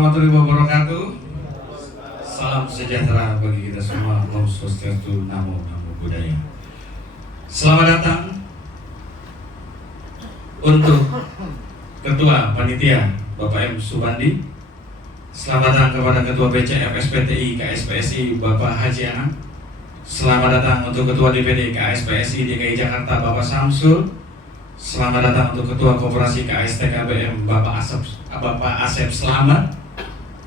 warahmatullahi wabarakatuh. Salam sejahtera bagi kita semua. Om Swastiastu, Namo Buddhaya. Selamat datang untuk Ketua Panitia Bapak M. Subandi. Selamat datang kepada Ketua BCF SPTI KSPSI Bapak Haji Anang. Selamat datang untuk Ketua DPD KSPSI DKI Jakarta Bapak Samsul. Selamat datang untuk Ketua Koperasi KSTKBM Bapak Asep Selamat.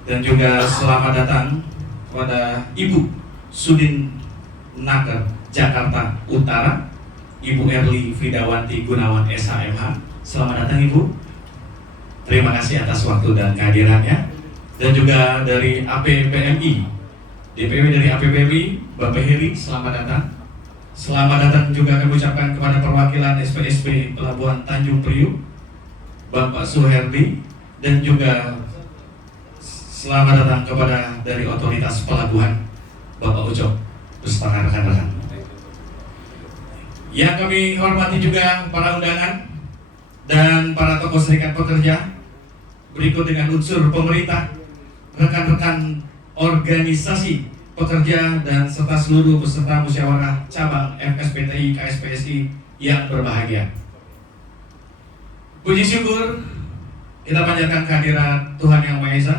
Dan juga selamat datang kepada Ibu Sudin Naker Jakarta Utara, Ibu Erli Fridawanti Gunawan SHMH. Selamat datang Ibu. Terima kasih atas waktu dan kehadirannya. Dan juga dari APPMI, DPW dari APPMI Bapak Heri, selamat datang. Selamat datang juga kami ucapkan kepada perwakilan SPSB Pelabuhan Tanjung Priuk Bapak Suherdi. Dan juga selamat datang kepada dari Otoritas Pelabuhan Bapak Ucok beserta rekan-rekan. Yang kami hormati juga para undangan dan para tokoh serikat pekerja. Berikut dengan unsur pemerintah, rekan-rekan organisasi pekerja dan serta seluruh peserta musyawarah cabang FSPTI KSPSI yang berbahagia. Puji syukur kita panjatkan kehadiran Tuhan Yang Maha Esa,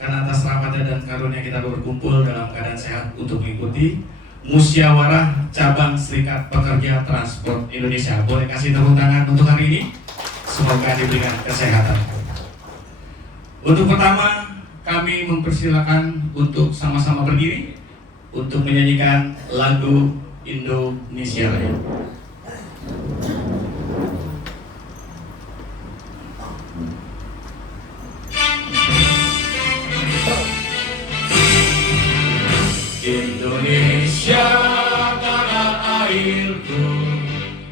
karena atas rahmatnya dan karunia kita berkumpul dalam keadaan sehat untuk mengikuti musyawarah cabang Serikat Pekerja Transport Indonesia. Boleh kasih tepuk tangan untuk hari ini. Semoga diberikan kesehatan. Untuk pertama, kami mempersilakan untuk sama-sama berdiri untuk menyanyikan lagu Indonesia Raya. Indonesia tanah airku,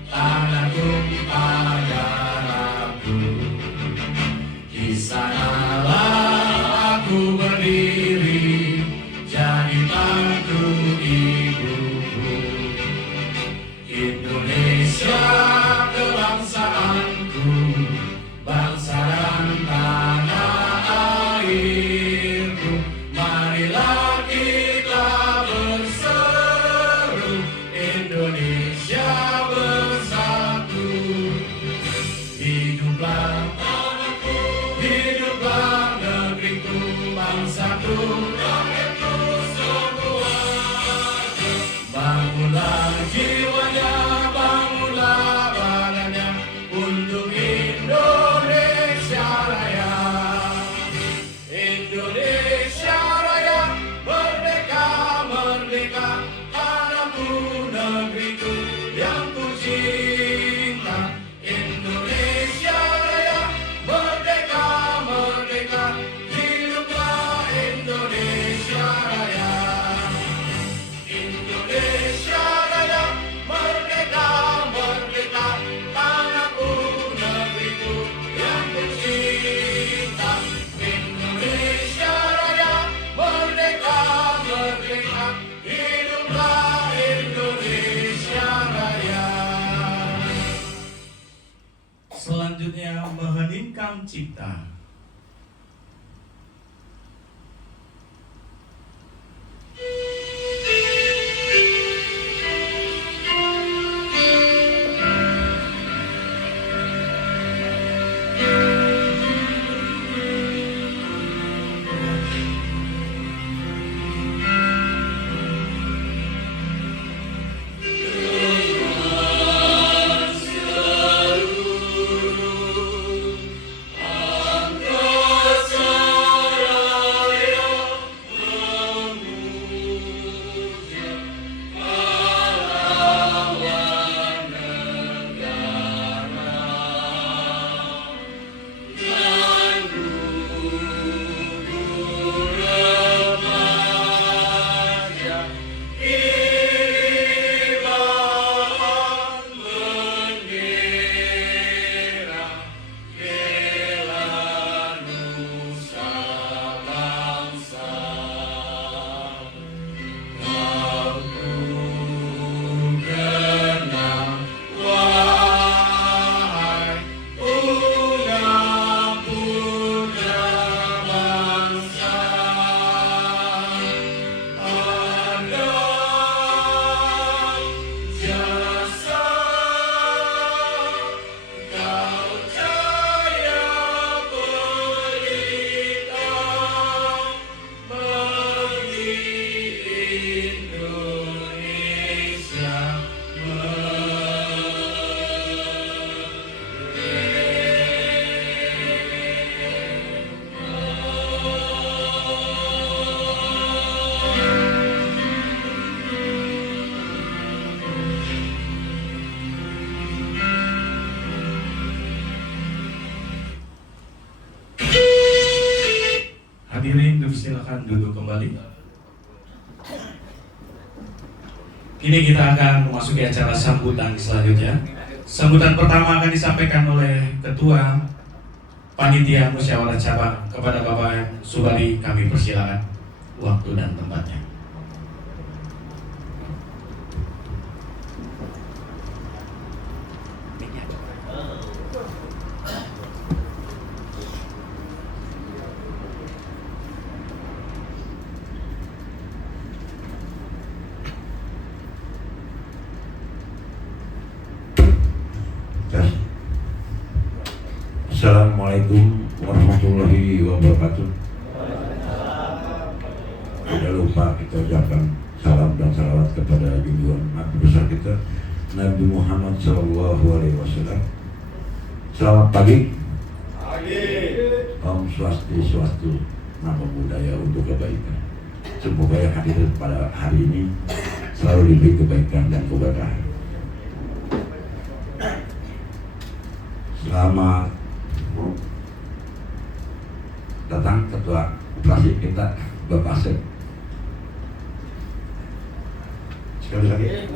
tanah tumpah darahku. Di sanalah aku berdiri, jadi bangku ibuku. Indonesia kebangsaanku, bangsa dan tanah airku. Marilah kita berseru, Indonesia bersatu. Hiduplah tanahku, hiduplah negeriku, bangsaku, rakyatku semua. Bangunlah jiwanya, bangunlah badannya untuk Indonesia Raya. Indonesia Raya, merdeka, merdeka, tanahku, negeriku yang ku cinta. Indonesia Raya, merdeka, merdeka, hiduplah Indonesia Raya. Indonesia Raya, merdeka, merdeka, tanahku, negeriku yang ku cinta. Indonesia Raya, merdeka, merdeka, hiduplah Indonesia Raya. Selanjutnya mengheningkan cipta. Seluruh hadirin dipersilakan duduk kembali. Kini kita akan memasuki acara sambutan selanjutnya. Sambutan pertama akan disampaikan oleh Ketua Panitia Musyawarah Cabang kepada Bapak M. Subandi. Kami persilakan waktu dan tempatnya. Assalamualaikum warahmatullahi wabarakatuh. Tidak lupa kita ucapkan salam dan salawat kepada junjungan Nabi besar kita Nabi Muhammad SAW. Selamat pagi. Om Swastiastu, nama budaya untuk kebaikan. Semoga yang hadir pada hari ini selalu diberi kebaikan dan keberkahan. Selamat datang Ketua Operasi kita Bapak Asep. Sekali lagi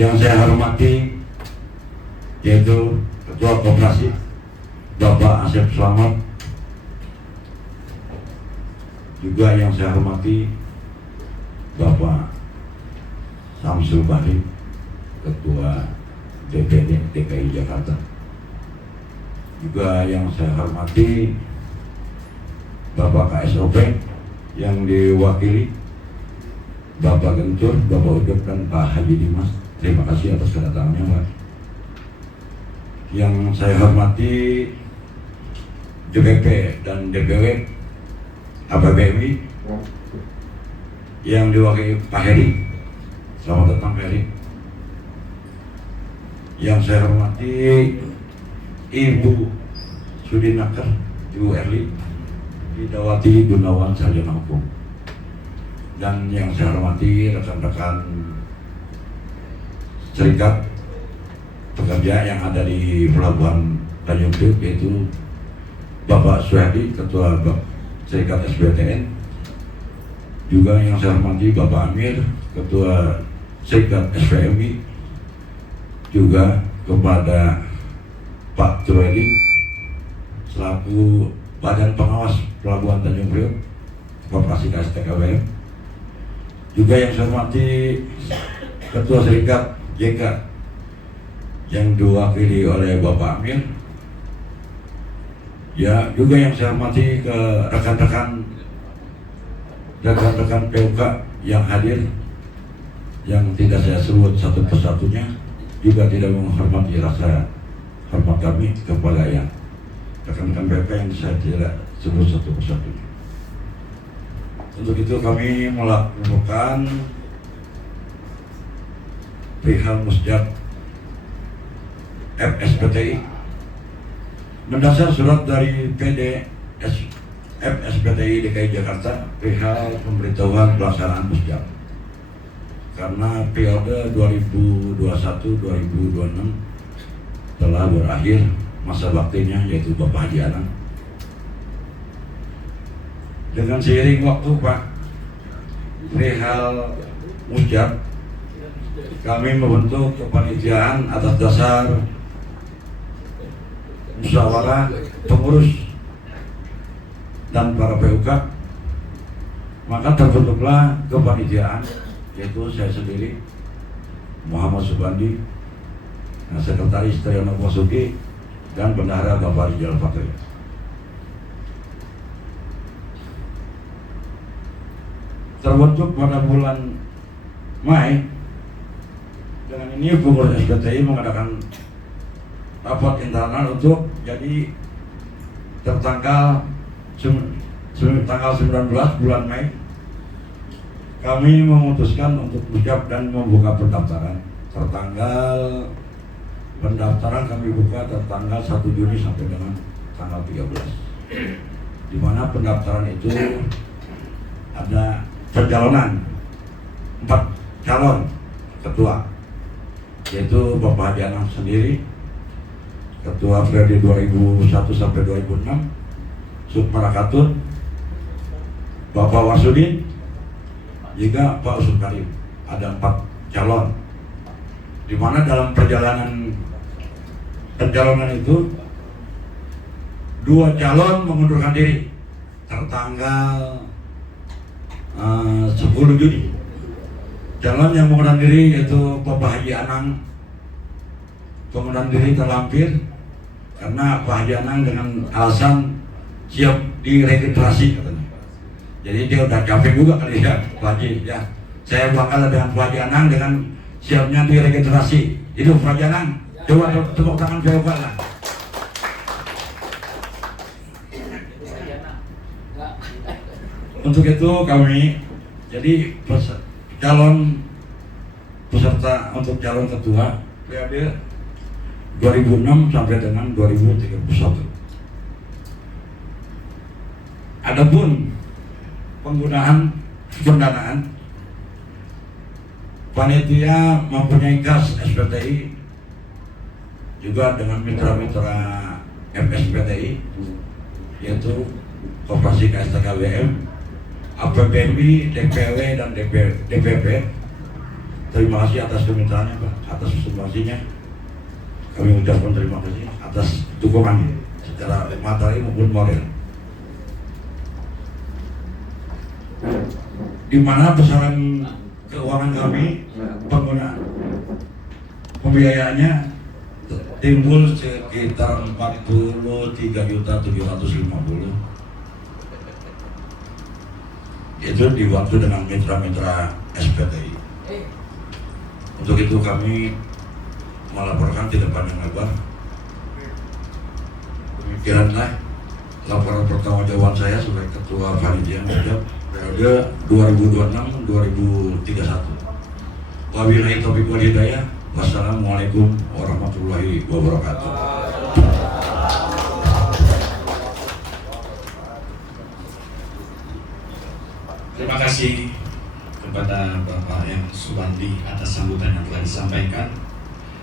yang saya hormati yaitu Ketua Koperasi Bapak Asep Selamat, juga yang saya hormati Bapak Samsul Bahri, Ketua DPD DKI Jakarta. Juga yang saya hormati Bapak KSOP yang diwakili Bapak Gentur, Bapak Udep, dan Pak Haji Dimas. Terima kasih atas kedatangannya, Pak. Yang saya hormati DPP dan DPW APBMI yang diwakili Pak Heri. Selamat datang, Pak Heri. Yang saya hormati Ibu Sudinaker, Ibu Erli Widawati Gunawan, Sarjana Hukum. Dan yang saya hormati rekan-rekan serikat pekerja yang ada di Pelabuhan Tanjung Priok, yaitu Bapak Suhadi, Ketua Serikat SBTN. Juga yang saya hormati Bapak Amir, Ketua Serikat SPMI. Juga kepada Pak Turedi selaku Badan Pengawas Pelabuhan Tanjung Priok, Koperasi KSTKBM. Juga yang saya hormati Ketua Serikat JK yang diwakili oleh Bapak Amir. Ya, juga yang saya hormati ke rekan-rekan PUK yang hadir, yang tidak saya sebut satu persatunya, juga tidak menghormati rasa hormat kami kepada yang rekan-rekan PUK yang saya tidak sebut satu persatunya. Untuk itu kami melakukan perihal musjab FSPTI mendasar surat dari PD FSPTI DKI Jakarta perihal pemberitahuan pelaksanaan musjab karena periode 2021-2026 telah berakhir masa baktinya, yaitu Bapak Haji Anang. Dengan seiring waktu, Pak, perihal musjab kami membentuk kepanitiaan atas dasar musyawarah pengurus dan para PUK. Maka terbentuklah kepanitiaan, yaitu saya sendiri, Muhammad Subandi, Sekretaris Triyono Basuki, dan Bendahara Bapak Rijal Fakri. Terbentuk pada bulan Mei. Dengan ini pengurus SBTI mengadakan rapat internal untuk jadi tanggal 19 bulan Mei kami memutuskan untuk musjab dan membuka pendaftaran. Pendaftaran kami buka tertanggal 1 Juni sampai dengan tanggal 13, di mana pendaftaran itu ada pencalonan 4 calon ketua, yaitu Bapak Haji Anang sendiri, Ketua Fredi 2001 sampai 2006, Sukmarakatun, Bapak Wasudin, juga Pak Usut Karim. Ada 4 calon, di mana dalam perjalanan pencalonan itu 2 calon mengundurkan diri tertanggal 10 Juni. Calon yang mengundurkan diri yaitu Bapak Haji Anang, pengunduran diri terlampir karena Pak Haji Anang dengan alasan siap diregenerasi katanya. Jadi dia udah capek juga kali ya Pak Haji ya. Saya bangga dengan Pak Haji Anang dengan siapnya diregenerasi. Itu Pak Haji Anang, coba tepuk tangan saya lah. Untuk itu kami jadi calon peserta untuk calon ketua periode 2006 sampai dengan 2031. Adapun penggunaan pendanaan, panitia mempunyai kas SPTI juga dengan mitra-mitra FSPTI yaitu Koperasi KSTKWM, APBMI, DPW dan DPP. Terima kasih atas permintaannya Pak, atas sumbangsinya. Kami ucapkan terima kasih atas dukungannya secara materi maupun moral. Di mana besaran keuangan kami, penggunaan pembiayaannya timbul sekitar 43.750. Itu di waktu dengan mitra-mitra SPTI. Untuk itu kami melaporkan tidak pandang lebar. Demikianlah laporan pertanggungjawaban saya sebagai Ketua Panitia periode 2026-2031. Wabillahi taufiq wal hidayah. Wassalamualaikum warahmatullahi wabarakatuh. Terima kasih kepada Bapak M. Subandi atas sambutan yang telah disampaikan.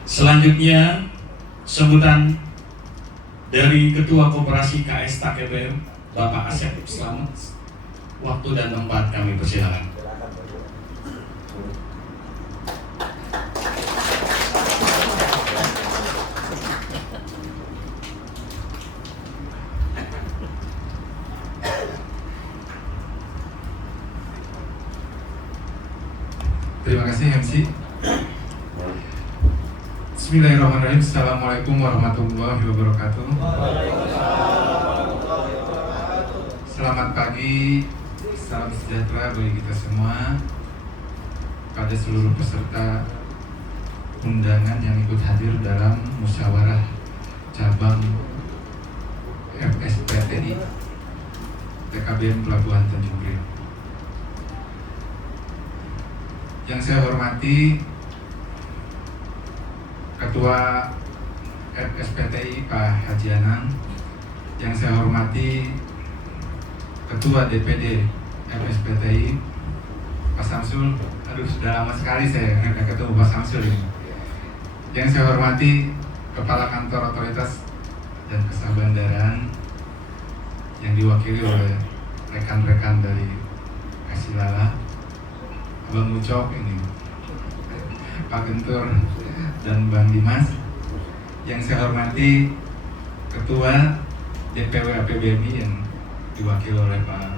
Selanjutnya sambutan dari Ketua Koperasi KS TKBM Bapak Asep Slamet. Waktu dan tempat kami persilakan. Terima kasih MC. Bismillahirrahmanirrahim. Assalamualaikum warahmatullahi wabarakatuh. Selamat pagi, salam sejahtera bagi kita semua, pada seluruh peserta undangan yang ikut hadir dalam musyawarah cabang FSPTI TKBM Pelabuhan Tanjung Priok. Yang saya hormati Ketua FSPTI Pak Haji Anang, yang saya hormati Ketua DPD FSPTI Pak Samsul. Aduh, sudah lama sekali saya nggak ketemu Pak Samsul ini. Yang saya hormati Kepala Kantor Otoritas dan Kesabandaraan yang diwakili oleh rekan-rekan dari Kasilala, Bang Ucok ini, Pak Gentur dan Bang Dimas. Yang saya hormati Ketua DPW APBMI yang diwakili oleh Pak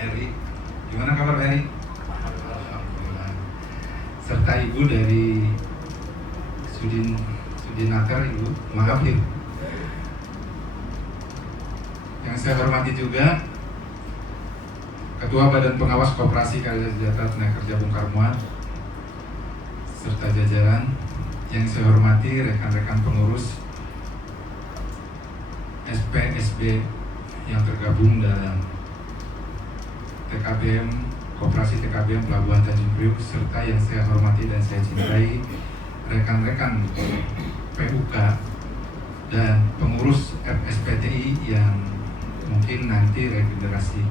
Eri. Gimana kabar Pak Eri? Alhamdulillah. Serta Ibu dari Sudinaker, Ibu, maaf Ibu. Yang saya hormati juga Ketua Badan Pengawas Koperasi Karya Sejahtera Tenaga Kerja Bongkar Muat serta jajaran. Yang saya hormati rekan-rekan pengurus SPSB yang tergabung dalam TKBM, Koperasi TKBM Pelabuhan Tanjung Priok, serta yang saya hormati dan saya cintai rekan-rekan PUK dan pengurus FSPTI yang mungkin nanti regenerasi.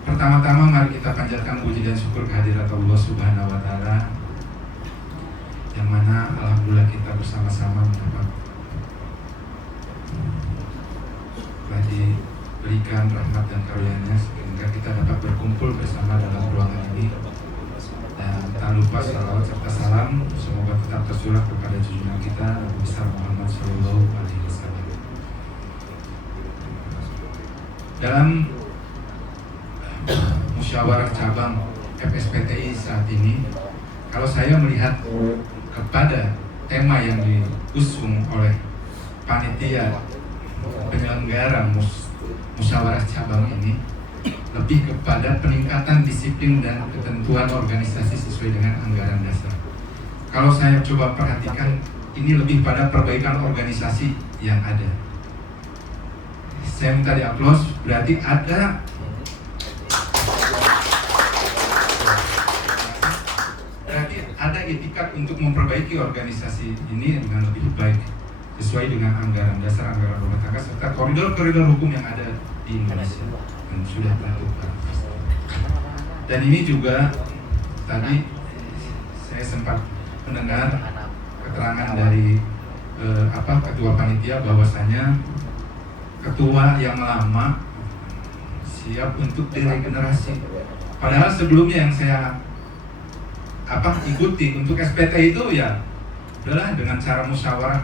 Pertama-tama mari kita panjatkan puji dan syukur kehadirat Allah Subhanahu wa Ta'ala yang mana alhamdulillah kita bersama-sama mendapat telah diberikan rahmat dan karunia-Nya sehingga kita dapat berkumpul bersama dalam ruangan ini. Dan tak lupa salawat serta salam semoga tetap tercurah kepada junjungan kita Nabi besar Muhammad Sallallahu Alaihi Wasallam. Dalam musyawarah cabang FSPTI saat ini, kalau saya melihat kepada tema yang diusung oleh panitia penyelenggara musyawarah cabang ini, lebih kepada peningkatan disiplin dan ketentuan organisasi sesuai dengan anggaran dasar. Kalau saya coba perhatikan, ini lebih pada perbaikan organisasi yang ada. Saya minta di-aplaus, berarti ada itikat untuk memperbaiki organisasi ini dengan lebih baik sesuai dengan anggaran dasar, anggaran rumah tangga, serta koridor-koridor hukum yang ada di Indonesia dan sudah dilakukan. Dan ini juga tadi saya sempat mendengar keterangan dari ketua panitia bahwasanya ketua yang lama siap untuk diregenerasi. Padahal sebelumnya yang saya ikuti untuk SPT itu ya adalah dengan cara musyawarah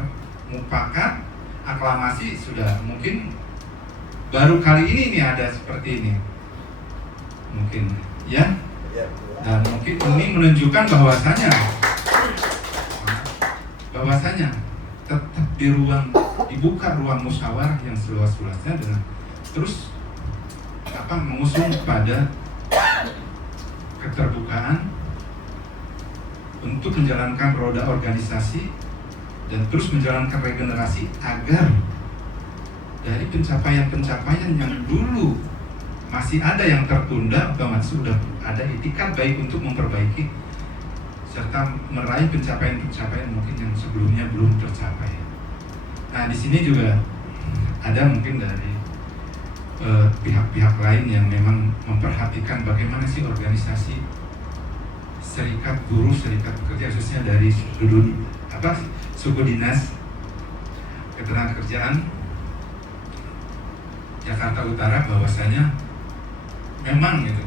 mufakat, aklamasi, sudah mungkin baru kali ini nih ada seperti ini mungkin ya, dan mungkin ini menunjukkan bahwasanya tetap dibuka ruang musyawarah yang seluas-luasnya dengan terus mengusung pada keterbukaan untuk menjalankan roda organisasi dan terus menjalankan regenerasi agar dari pencapaian-pencapaian yang dulu masih ada yang tertunda otomatis sudah ada itikat baik untuk memperbaiki serta meraih pencapaian-pencapaian mungkin yang sebelumnya belum tercapai. Nah, di sini juga ada mungkin dari pihak-pihak lain yang memang memperhatikan bagaimana sih organisasi serikat buruh, serikat pekerja khususnya dari suku dinas ketenagakerjaan Jakarta Utara, bahwasanya memang gitu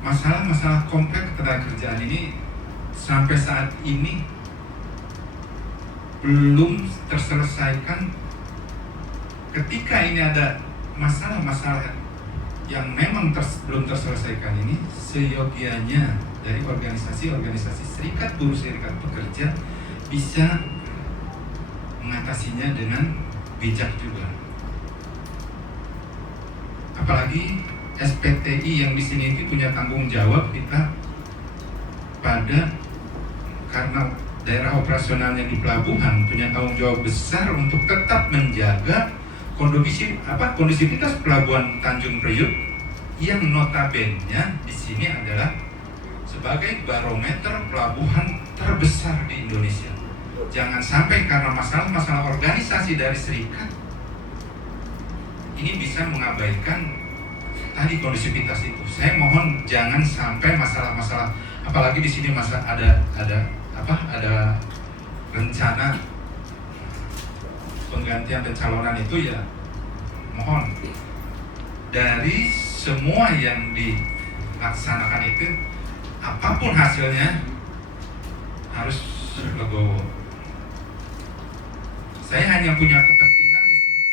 masalah-masalah kompleks ketenagakerjaan ini sampai saat ini belum terselesaikan. Ketika ini ada masalah-masalah yang memang belum terselesaikan ini, seyogianya dari organisasi-organisasi serikat buruh, serikat pekerja bisa mengatasinya dengan bijak juga. Apalagi SPTI yang di sini itu punya tanggung jawab kita karena daerah operasionalnya di pelabuhan punya tanggung jawab besar untuk tetap menjaga kondusivitas pelabuhan Tanjung Priuk yang notabene di sini adalah sebagai barometer pelabuhan terbesar di Indonesia. Jangan sampai karena masalah-masalah organisasi dari serikat ini bisa mengabaikan tadi kondusivitas itu. Saya mohon jangan sampai masalah-masalah, apalagi di sini ada rencana penggantian pencalonan itu, ya mohon dari semua yang dilaksanakan itu apapun hasilnya harus legowo. Saya hanya punya kepentingan di sini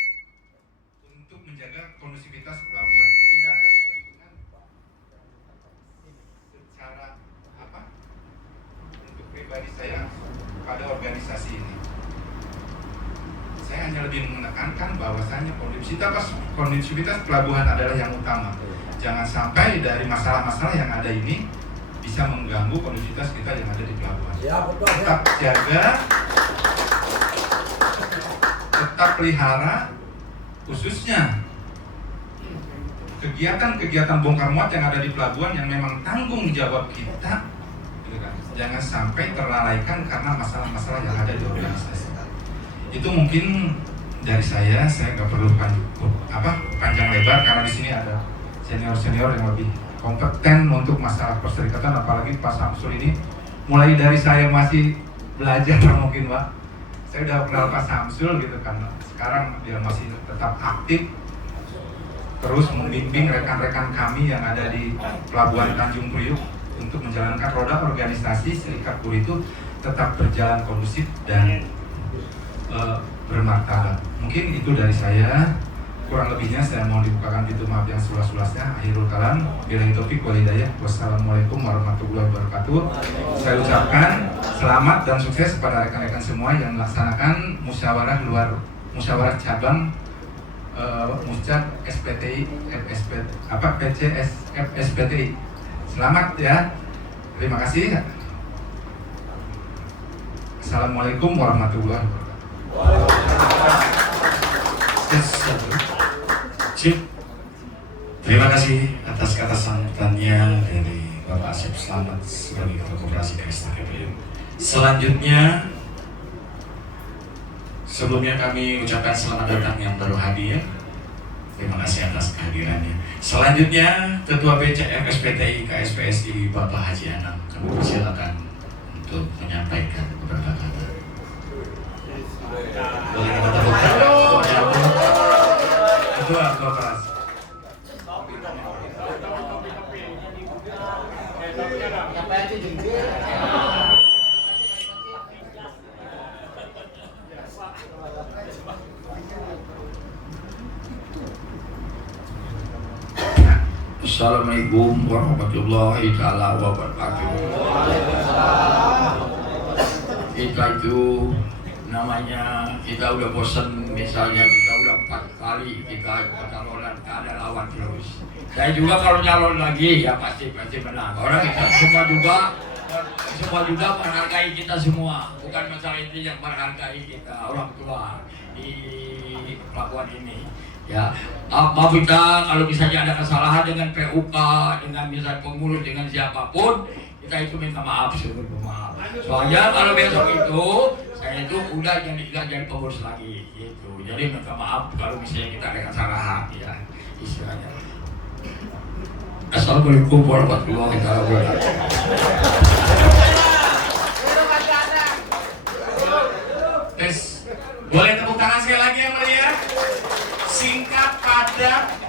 untuk menjaga kondusivitas pelabuhan. Tidak ada kepentingan secara untuk pribadi saya pada organisasi ini. Saya hanya lebih menekankan bahwasanya kondusivitas pelabuhan adalah yang utama. Jangan sampai dari masalah-masalah yang ada ini bisa mengganggu kondusivitas kita yang ada di pelabuhan. Tetap jaga, tetap pelihara, khususnya kegiatan-kegiatan bongkar muat yang ada di pelabuhan yang memang tanggung jawab kita, gitu kan. Jangan sampai terlalaikan karena masalah-masalah yang ada di organisasi. Itu mungkin dari saya nggak perlu panjang lebar karena di sini ada senior-senior yang lebih kompeten untuk masalah perserikatan, apalagi Pak Samsul ini mulai dari saya masih belajar mungkin Pak, saya udah kenal Pak Samsul gitu kan, sekarang dia masih tetap aktif terus membimbing rekan-rekan kami yang ada di Pelabuhan Tanjung Priuk untuk menjalankan roda organisasi Serikat Buruh itu tetap berjalan kondusif dan bermartabat. Mungkin itu dari saya. Kurang lebihnya saya mau dibukakan pintu maaf yang seluas-luasnya. Akhirul kalam, billahi taufik wal hidayah. Wassalamualaikum warahmatullahi wabarakatuh. Saya ucapkan selamat dan sukses kepada rekan-rekan semua yang melaksanakan musyawarah cabang Muscap SPTI PCSFSPTI. Selamat ya. Terima kasih. Assalamualaikum warahmatullahi wabarakatuh. Sip. Terima kasih atas kata sambutannya dari Bapak Asep Slamet sebagai Ketua Koperasi Kristen KPU. Selanjutnya, sebelumnya kami ucapkan selamat datang yang baru hadir. Terima kasih atas kehadirannya. Selanjutnya, Ketua BCF SPTI KSPSI Bapak Haji Anam, kami persilakan untuk menyampaikan beberapa kata. Boleh kita tepuk tangan. Ketua Koperasi. Assalamualaikum warahmatullahi taala wabarakatuh. Kita itu namanya kita udah bosan, misalnya kita udah 4 kali kita pencalonan ada lawan terus. Saya juga kalau calon lagi ya pasti menang. Orang kita semua juga menghargai kita semua. Bukan masalah itu yang menghargai kita orang tua di pelabuhan ini. Ya, maaf kita kalau misalnya ada kesalahan dengan PUK, dengan misalnya pengurus, dengan siapapun, kita itu minta maaf sebelum maaf. Soalnya kalau besok itu saya itu udah jadi pengurus lagi gitu. Jadi minta maaf kalau misalnya kita ada kesalahan ya istilahnya. Assalamualaikum warahmatullahi wabarakatuh. Boleh tepuk tangan sekali lagi yang mulia. Singkat, padat,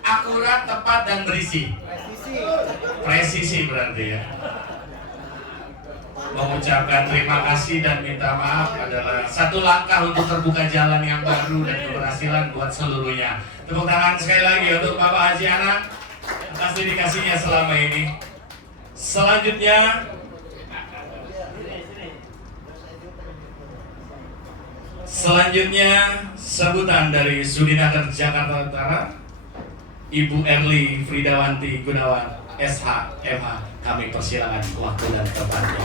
akurat, tepat, dan berisi. Presisi berarti ya. Mengucapkan terima kasih dan minta maaf adalah satu langkah untuk terbuka jalan yang baru dan keberhasilan buat seluruhnya. Tepuk tangan sekali lagi untuk Bapak Haji Anak atas dedikasinya selama ini. Selanjutnya sambutan dari Sudinaker Jakarta Utara, Ibu Erli Fridawanti Gunawan SH MH. Kami persilakan waktu dan tempatnya.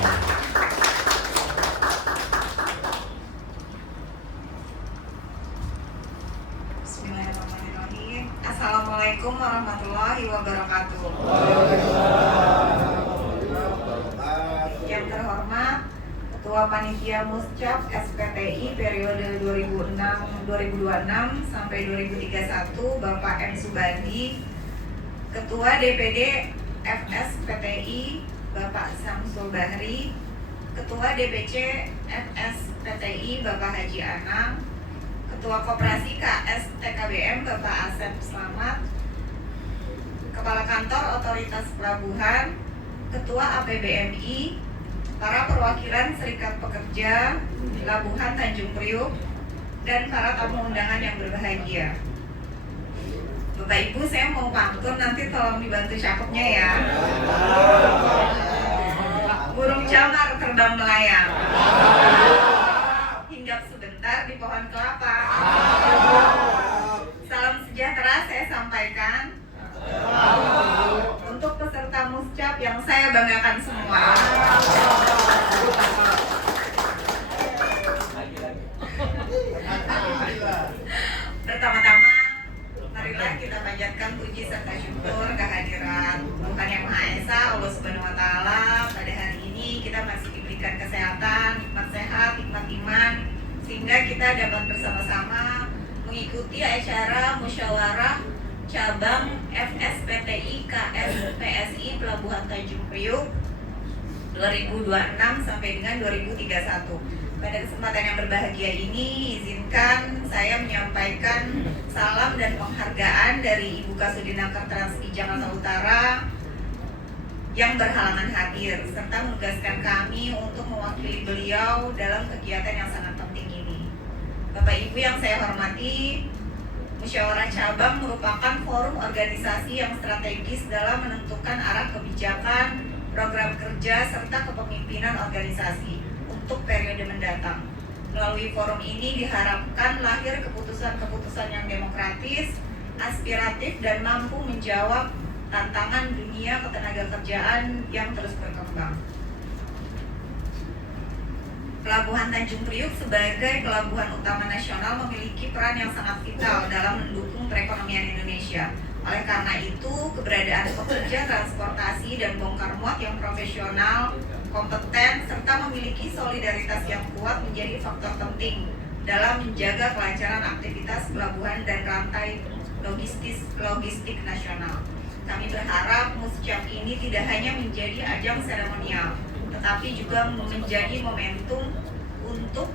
Bismillahirrahmanirrahim. Assalamualaikum warahmatullahi wabarakatuh. Yang terhormat Ketua Panitia Muscap SPTI periode 2026 sampai 2031 Bapak M. Subandi, Ketua DPD FSPTI Bapak Samsul Bahri, Ketua DPC FSPTI Bapak Haji Anam, Ketua Koperasi KS TKBM Bapak Asep Slamet, Kepala Kantor Otoritas Pelabuhan, Ketua APBMI, para perwakilan Serikat Pekerja Pelabuhan Tanjung Priuk, dan para tamu undangan yang berbahagia. Bapak Ibu, saya mau pantun, nanti tolong dibantu cakepnya ya. Burung camar terbang melayang, hinggap sebentar di pohon kelapa. Salam sejahtera saya sampaikan untuk peserta Muscap yang saya banggakan semua. Pertama-tama, marilah kita panjatkan puji serta syukur kehadiran Tuhan Yang Maha Esa, Allah Subhanahu wa Ta'ala. Pada hari ini kita masih diberikan kesehatan, nikmat sehat, nikmat iman, sehingga kita dapat bersama-sama mengikuti acara musyawarah cabang FSPTI KSPSI Pelabuhan Tanjung Priuk 2026 sampai dengan 2031. Pada kesempatan yang berbahagia ini, izinkan saya menyampaikan salam dan penghargaan dari Ibu Kasudinaker Transpi Jakarta Utara yang berhalangan hadir, serta menugaskan kami untuk mewakili beliau dalam kegiatan yang sangat penting ini. Bapak Ibu yang saya hormati, Musyawarah Cabang merupakan forum organisasi yang strategis dalam menentukan arah kebijakan, program kerja, serta kepemimpinan organisasi untuk periode mendatang. Melalui forum ini diharapkan lahir keputusan-keputusan yang demokratis, aspiratif, dan mampu menjawab tantangan dunia ketenagakerjaan yang terus berkembang. Pelabuhan Tanjung Priuk sebagai pelabuhan utama nasional memiliki peran yang sangat vital dalam mendukung perekonomian Indonesia. Oleh karena itu, keberadaan pekerja transportasi dan bongkar muat yang profesional, kompeten, serta memiliki solidaritas yang kuat menjadi faktor penting dalam menjaga kelancaran aktivitas pelabuhan dan rantai logistik nasional. Kami berharap Muscap ini tidak hanya menjadi ajang seremonial, tetapi juga menjadi momentum untuk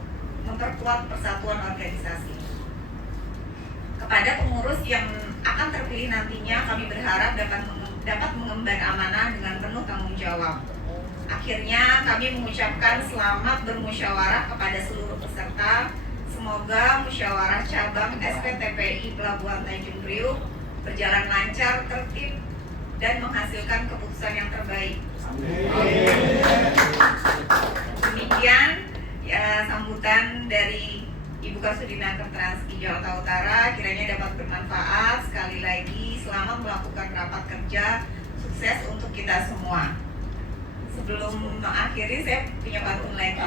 memperkuat persatuan organisasi. Kepada pengurus yang akan terpilih nantinya, kami berharap dapat mengemban amanah dengan penuh tanggung jawab. Akhirnya kami mengucapkan selamat bermusyawarah kepada seluruh peserta. Semoga musyawarah cabang SPTPI Pelabuhan Tanjung Priuk berjalan lancar, tertib, dan menghasilkan keputusan yang terbaik. Demikian ya sambutan dari Ibu Kasudinaker Transpi Jakarta Utara, kiranya dapat bermanfaat. Sekali lagi selamat melakukan rapat kerja, sukses untuk kita semua. Sebelum mengakhiri, saya punya pantun lagi.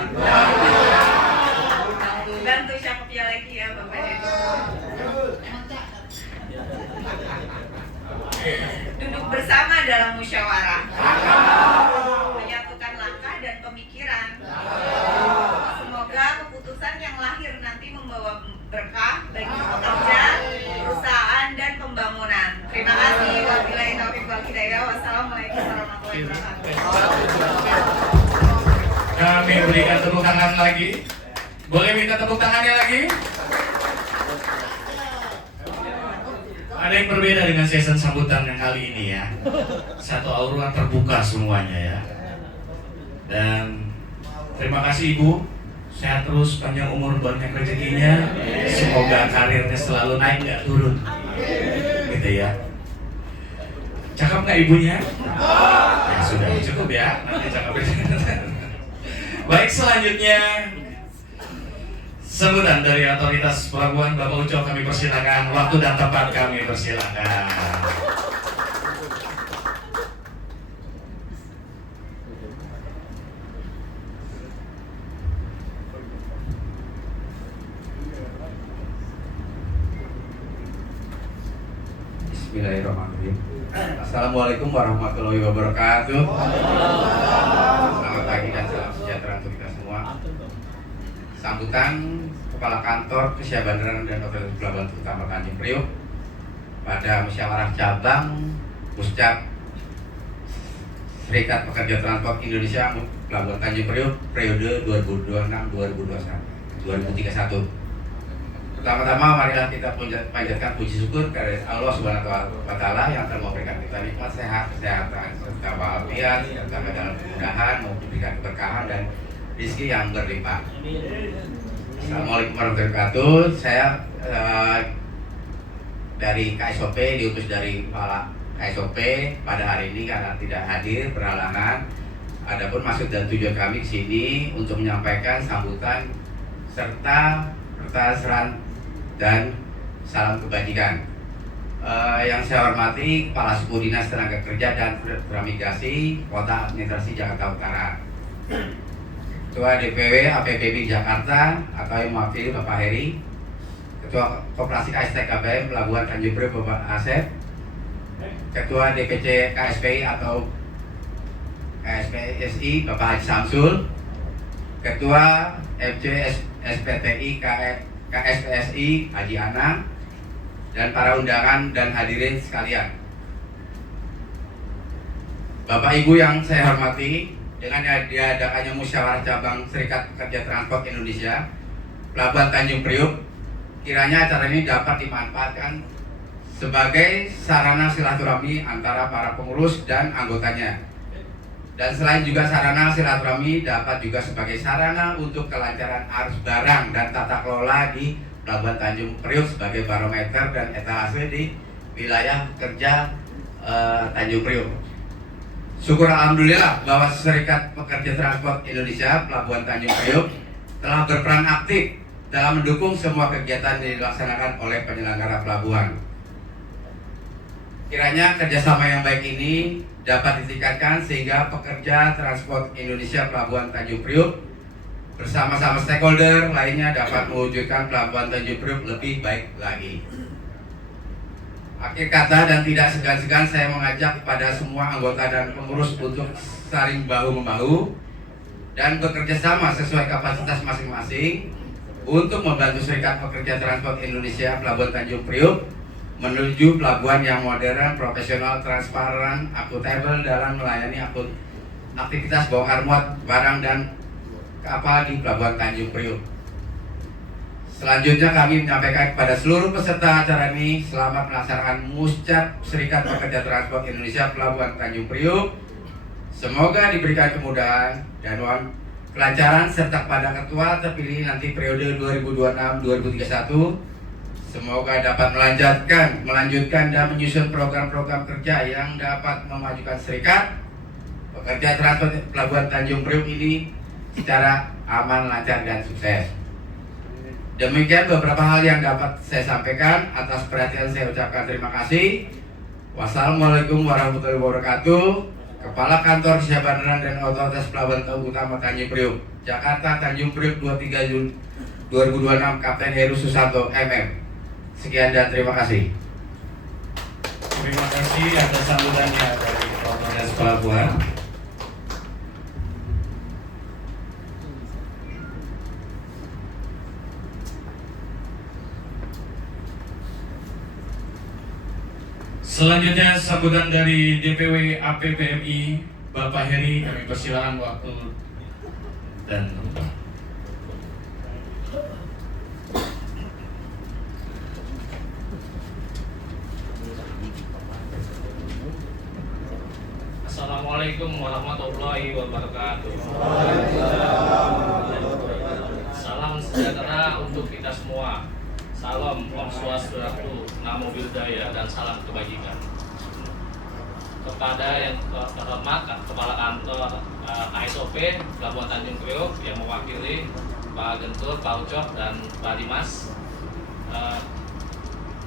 Bantu cakepnya lagi ya Bapak Ibu. Duduk bersama dalam musyawarah, menyatukan langkah dan pemikiran. Semoga keputusan yang lahir nanti membawa berkah bagi pekerja, perusahaan, dan pembangunan. Terima kasih. Wabillahi taufiq wal hidayah. Wassalamualaikum warahmatullahi wabarakatuh. Kami berikan tepuk tangan lagi. Boleh minta tepuk tangannya lagi? Ada yang berbeda dengan season sambutan yang kali ini ya. Satu aura terbuka semuanya ya. Dan terima kasih Ibu. Sehat terus, panjang umur, banyak rezekinya. Semoga karirnya selalu naik, nggak turun. Gitu ya. Cakep nggak ibunya? Ya sudah, cukup ya. Nanti cakepnya. Baik, selanjutnya sambutan dari otoritas pelabuhan Bapak Uco kami persilakan. Waktu dan tempat kami persilakan. Bismillahirrahmanirrahim. Assalamualaikum warahmatullahi wabarakatuh. Selamat pagi dan salam sejahtera untuk kita semua. Sambutan Kepala Kantor Kesyabandran dan Otoritas Pelabuhan Utama Tanjung Priuk pada musyawarah cabang Muscap Serikat Pekerja Transport Indonesia Pelabuhan Tanjung Priuk periode 2026-2031. Pertama-tama marilah kita panjatkan puji syukur kepada Allah Subhanahu wa Ta'ala yang telah memberikan kita nikmat sehat, kesehatan, serta walafiat, serta dalam kemudahan, memberikan keberkahan dan rezeki yang berlimpah. Assalamualaikum warahmatullahi wabarakatuh. Saya dari KSOP, diutus dari Kepala KSOP pada hari ini karena tidak hadir berhalangan. Adapun maksud dan tujuan kami ke sini untuk menyampaikan sambutan serta pertahanan dan salam kebajikan. Yang saya hormati Kepala Suku Dinas Tenaga Kerja dan Transmigrasi Kota Administrasi Jakarta Utara, Ketua DPW APBB Jakarta atau yang mewakili Bapak Heri, Ketua Koperasi KST KBM Pelabuhan Tanjung Priuk Bapak Asep, Ketua DPC KSPI atau KSPSI Bapak Haji Samsul, Ketua FC SPTI KSPSI Haji Anang, dan para undangan dan hadirin sekalian. Bapak Ibu yang saya hormati, dengan diadakannya musyawarah cabang Serikat Pekerja Transport Indonesia Pelabuhan Tanjung Priok, kiranya acara ini dapat dimanfaatkan sebagai sarana silaturahmi antara para pengurus dan anggotanya. Dan selain juga sarana silaturahmi, dapat juga sebagai sarana untuk kelancaran arus barang dan tata kelola di Pelabuhan Tanjung Priok sebagai barometer dan etalase di wilayah kerja Tanjung Priok. Syukur alhamdulillah bahwa Serikat Pekerja Transport Indonesia Pelabuhan Tanjung Priok telah berperan aktif dalam mendukung semua kegiatan yang dilaksanakan oleh penyelenggara pelabuhan. Kiranya kerjasama yang baik ini dapat ditingkatkan sehingga pekerja transport Indonesia Pelabuhan Tanjung Priok bersama-sama stakeholder lainnya dapat mewujudkan Pelabuhan Tanjung Priok lebih baik lagi. Akhir kata dan tidak segan-segan saya mengajak kepada semua anggota dan pengurus untuk saling bahu-membahu dan bekerja sama sesuai kapasitas masing-masing untuk membantu Serikat Pekerja Transport Indonesia Pelabuhan Tanjung Priok menuju pelabuhan yang modern, profesional, transparan, akuntabel dalam melayani aktivitas bongkar muat barang dan kapal di Pelabuhan Tanjung Priok. Selanjutnya kami menyampaikan kepada seluruh peserta acara ini selamat melaksanakan Muscap Serikat Pekerja Transport Indonesia Pelabuhan Tanjung Priok. Semoga diberikan kemudahan dan kelancaran serta kepada ketua terpilih nanti periode 2026-2031. Semoga dapat melanjutkan dan menyusun program-program kerja yang dapat memajukan Serikat Pekerja Transport Pelabuhan Tanjung Priok ini secara aman, lancar, dan sukses. Demikian beberapa hal yang dapat saya sampaikan. Atas perhatian saya ucapkan terima kasih. Wassalamualaikum warahmatullahi wabarakatuh. Kepala Kantor Siapaderan dan Otoritas Pelabuhan Utama Tanjung Priok, Jakarta Tanjung Priok 23 Juli 2026, Kapten Heru Susanto MM. Sekian dan terima kasih. Terima kasih atas sambutannya dari Otoritas Pelabuhan. Selanjutnya sambutan dari DPW APPMI Bapak Heri, kami persilakan waktu dan tempat. Assalamualaikum warahmatullahi wabarakatuh. Salam sejahtera untuk kita semua. Salam Om Swastiastu, Namo Buddhaya, dan salam kebajikan. Kepada yang terhormat Kepala Kantor ASOP Pelabuhan Tanjung Priok yang mewakili Pak Gentur, Pak Ucok, dan Pak Dimas,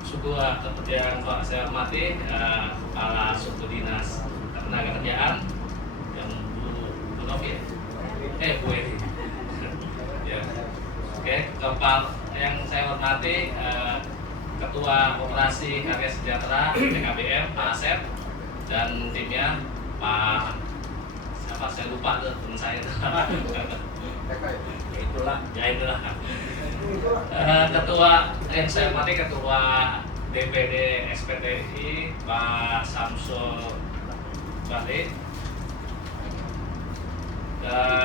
suku yang saya hormati Kepala Suku Dinas Tenaga Kerjaan yang Bu Novi, Bu Edi. Ya. Oke, Kepala yang saya hormati Ketua Operasi Karya Sejahtera PKBM Pak Asep dan timnya Pak siapa saya lupa tuh teman saya itulah Ketua yang saya hormati Ketua DPD SPTI Pak Samsul Bali.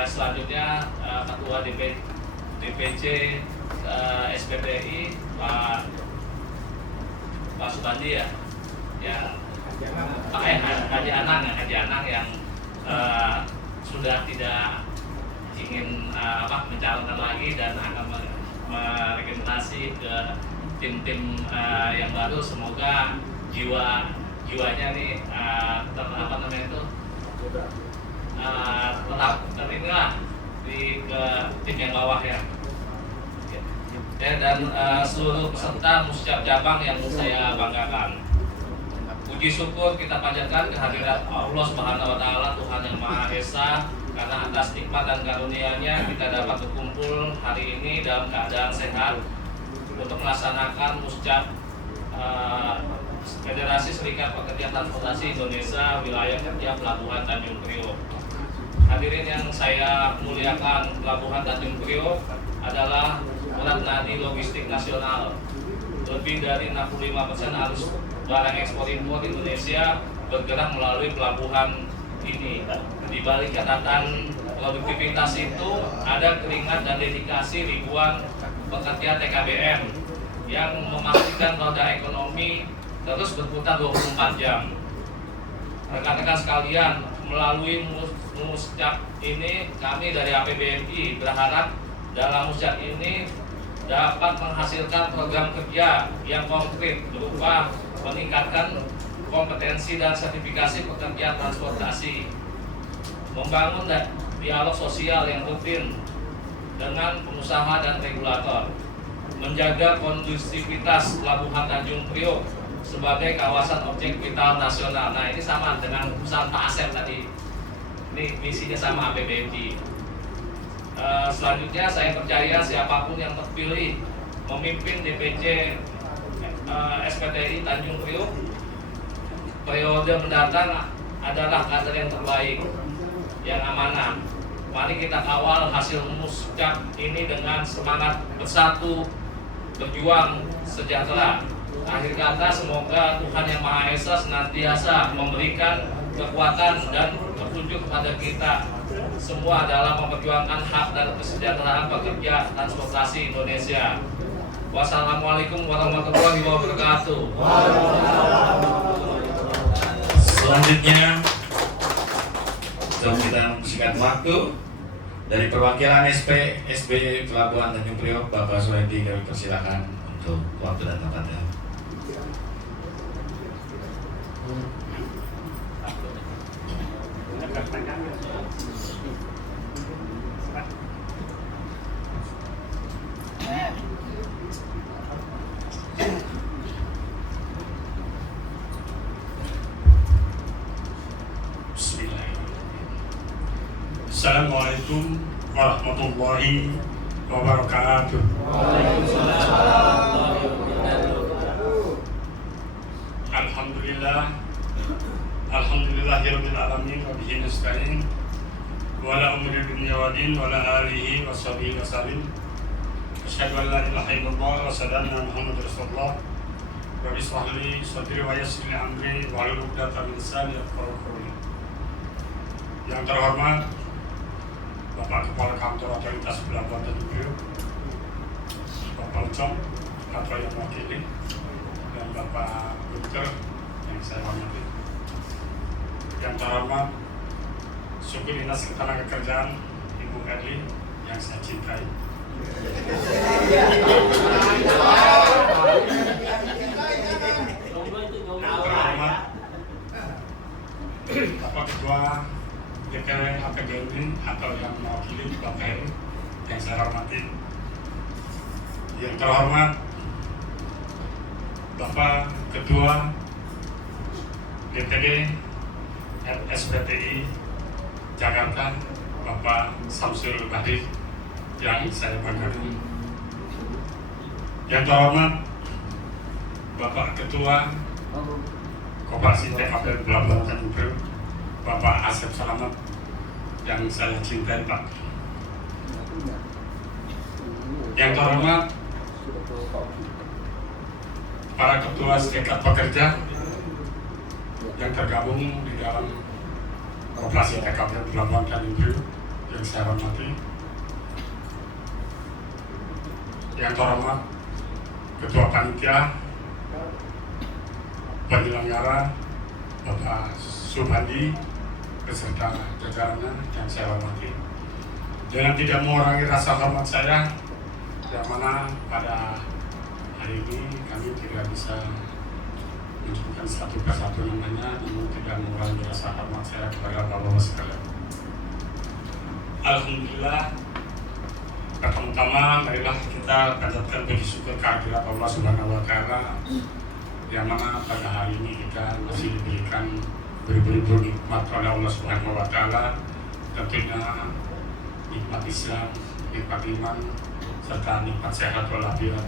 Selanjutnya Ketua DPC SPTI Pak Subandi ya Pak Haji Anang yang sudah tidak ingin mencalonkan lagi dan akan meregenerasi ke tim-tim yang baru. Semoga jiwanya nih tetap terinilah di ke tim yang bawah ya. Dan seluruh peserta Muscap cabang yang saya banggakan. Puji syukur kita panjatkan kehadirat Allah Subhanahu wa taala, Tuhan yang Maha Esa, karena atas nikmat dan karunia-Nya kita dapat berkumpul hari ini dalam keadaan sehat untuk melaksanakan Muscap Federasi Serikat Pekerja Transportasi Indonesia Wilayah Kerja Pelabuhan Tanjung Priok. Hadirin yang saya muliakan, Pelabuhan Tanjung Priok adalah urat nadi logistik nasional. Lebih dari 65% arus barang ekspor impor Indonesia bergerak melalui pelabuhan ini. Di balik catatan produktivitas itu ada keringat dan dedikasi ribuan pekerja TKBM yang memastikan roda ekonomi terus berputar 24 jam. Rekan-rekan sekalian, melalui musjak ini kami dari APBMI berharap dalam musjak ini dapat menghasilkan program kerja yang konkret berupa meningkatkan kompetensi dan sertifikasi pekerja transportasi, membangun dialog sosial yang rutin dengan pengusaha dan regulator, menjaga kondusivitas Pelabuhan Tanjung Priok sebagai kawasan objek vital nasional. Nah, ini sama dengan perusahaan Pak Asep tadi. Ini misinya sama APBMI. Selanjutnya saya percaya siapapun yang terpilih memimpin DPC SPTI Tanjung Priok periode mendatang adalah kader yang terbaik, yang amanah. Mari kita kawal hasil musjak ini dengan semangat bersatu, berjuang sejahtera. Akhir kata, semoga Tuhan Yang Maha Esa senantiasa memberikan kekuatan dan petunjuk kepada kita semua dalam memperjuangkan hak dan kesejahteraan pekerja transportasi Indonesia. Wassalamualaikum warahmatullahi wabarakatuh. Selanjutnya, kita singkat waktu dari perwakilan SB Pelabuhan Tanjung Priok, Bapak Suhaidi, kami persilakan untuk waktu dan tempatnya. Assalamualaikum warahmatullahi wabarakatuh. Alhamdulillahirabbil alamin wa bihi nasta'in wa la umri dunya wa din wa la alihi wa sahbihi wa sallim. Asyhadu an la ilaha illallah wa asyhadu anna Muhammadar Rasulullah. Rabbi shrah li sadri wa yassir li amri wa hlul 'uqdatam min lisani yafqahu qawli. Yang terhormat Bapak Kepala Kantor Otoritas Pelabuhan Tanjung Priok, Bapak Ucom atau yang mewakili, dan Bapak Dokter yang saya hormati. Yang terhormat Suku Dinas Ketenagakerjaan Ibu Erli yang saya cintai. Yang terhormat Bapak Ketua DPW APBMI atau yang mewakili Bapak Heru yang saya hormati. Yang terhormat Bapak Ketua DPD SPTI Jakarta, Bapak Samsul Bahri yang saya banggakan. Yang terhormat Bapak Ketua Koperasi TKB Pelabuhan Tanjung Priok, Bapak Asep Selamat yang saya cintai, Pak. Yang terhormat para ketua serikat pekerja yang tergabung di dalam Koperasi TKB Pelabuhan Tanjung Priok yang saya hormati. Yang terhormat Ketua Panitia Penyelenggara Bapak Subandi beserta jajarannya yang saya hormati. Dengan tidak mengurangi rasa hormat saya, yang mana pada hari ini kami tidak bisa menunjukkan satu persatu namanya, namun tidak mengurangi rasa hormat saya kepada Bapak-Bapak sekalian. Alhamdulillah, pertama-tama marilah kita panjatkan puji syukur kehadirat Allah Subhanahu wa Ta'ala, yang mana pada hari ini kita masih diberikan beribu-ribu nikmat oleh Allah Subhanahu wa Ta'ala, tentunya nikmat Islam, nikmat iman, serta nikmat sehat walafiat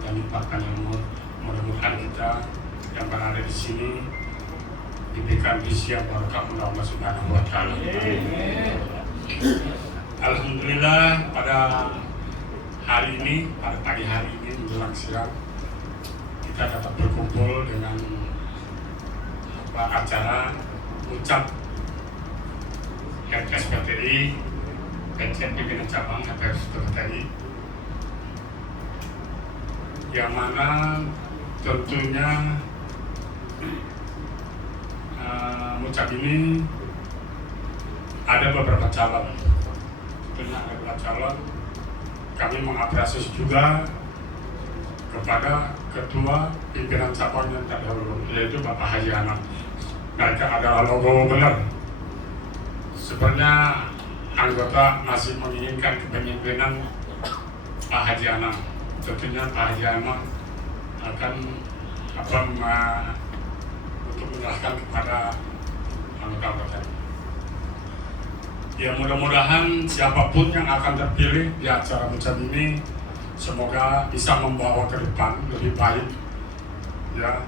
dan nikmat panjang umur. Mudah-mudahan kita yang berada di sini diberikan rizki yang barakah oleh Allah Subhanahu wa Ta'ala. Alhamdulillah, pada hari ini, pada pagi hari ini menjelang siang, kita dapat berkumpul dengan acara ucap FSPTI, PC Pimpinan Cabang FSPTI, yang mana tentunya Mucak ini ada beberapa calon. Tentunya ada beberapa calon. Kami mengapresiasi juga kepada Ketua Pimpinan Cabang yang terdahulu, yaitu Bapak Haji Anak. Mereka adalah logo benar. Sebenarnya anggota masih menginginkan kepemimpinan Pak Haji Anak. Tentunya Pak Haji Anak akan untuk menyerahkan kepada anggota-anggota. Ya, mudah-mudahan siapapun yang akan terpilih di acara Mucak ini semoga bisa membawa ke depan lebih baik, ya,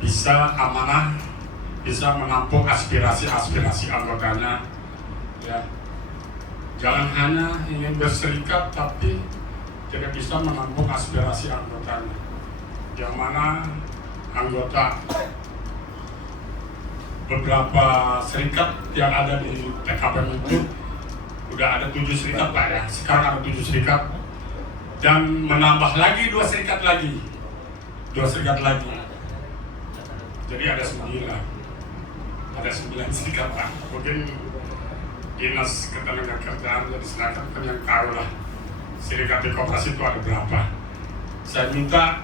bisa amanah, bisa menampung aspirasi-aspirasi anggotanya, ya. Jangan hanya ingin berserikat tapi tidak bisa menampung aspirasi anggotanya, yang mana anggota beberapa serikat yang ada di PKPM itu udah ada 7 serikat Pak ya, sekarang ada 7 serikat dan menambah lagi 2 serikat lagi, jadi ada 9 serikat Pak. Mungkin Dinas Ketenagakerjaan jadi silakan kan yang tahu lah serikat di koperasi itu ada berapa. Saya minta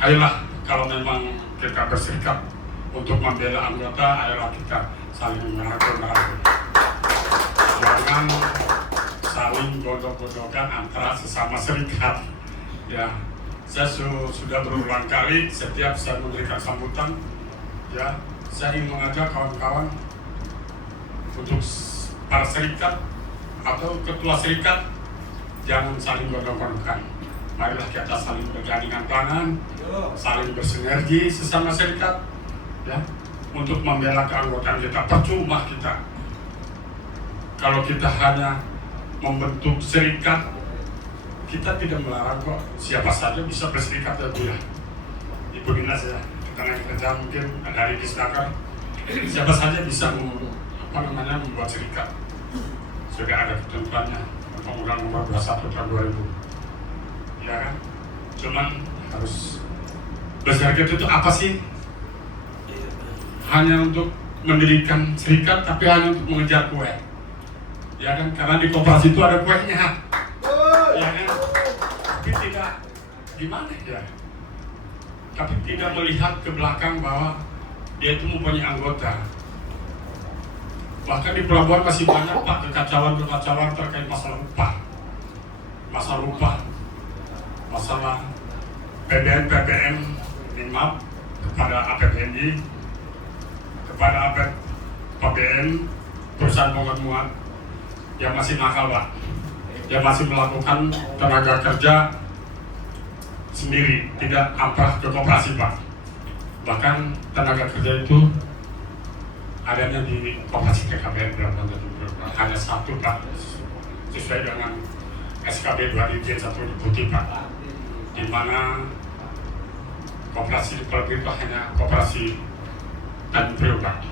ayolah kalau memang kita berserikat untuk membela anggota, ayolah kita saling merangkul. Jangan saling godok-godokan antara sesama serikat. Ya, saya sudah berulang kali setiap saya memberikan sambutan, ya, saya ingin mengajak kawan-kawan untuk para serikat atau ketua serikat jangan saling godok-godokan. Marilah kita saling bergandengan tangan, saling bersinergi sesama serikat, ya, untuk membela keanggotaan kita. Percuma kalau kita hanya membentuk serikat, kita tidak melarang kok, siapa saja bisa berserikat ya Bu ya. Ibu Dinas ya, Ketenagakerjaan mungkin dari Disnaker, siapa saja bisa membuat serikat. Sudah ada ketentuannya, Undang-Undang Nomor 21 Tahun 2000, ya kan? Cuman harus berserikat itu apa sih? Hanya untuk mendirikan serikat, tapi hanya untuk mengejar kue, ya kan? Karena di koperasi itu ada kuenya, ya kan? Tapi tidak gimana ya? Tapi tidak melihat ke belakang bahwa dia itu mempunyai anggota. Bahkan di pelabuhan masih banyak Pak kekacauan terkait masalah upah, masalah PPN, maaf kepada APBNI, kepada APBN, perusahaan bongkar muat yang masih nakal Pak, yang masih melakukan tenaga kerja sendiri, tidak amprah ke koperasi Pak. Bahkan tenaga kerja itu adanya di koperasi PKPM hanya 1 Pak, sesuai dengan SKB 2 Dirjen 1 Deputi Pak, di mana koperasi kalau itu hanya koperasi dan Priok Pak.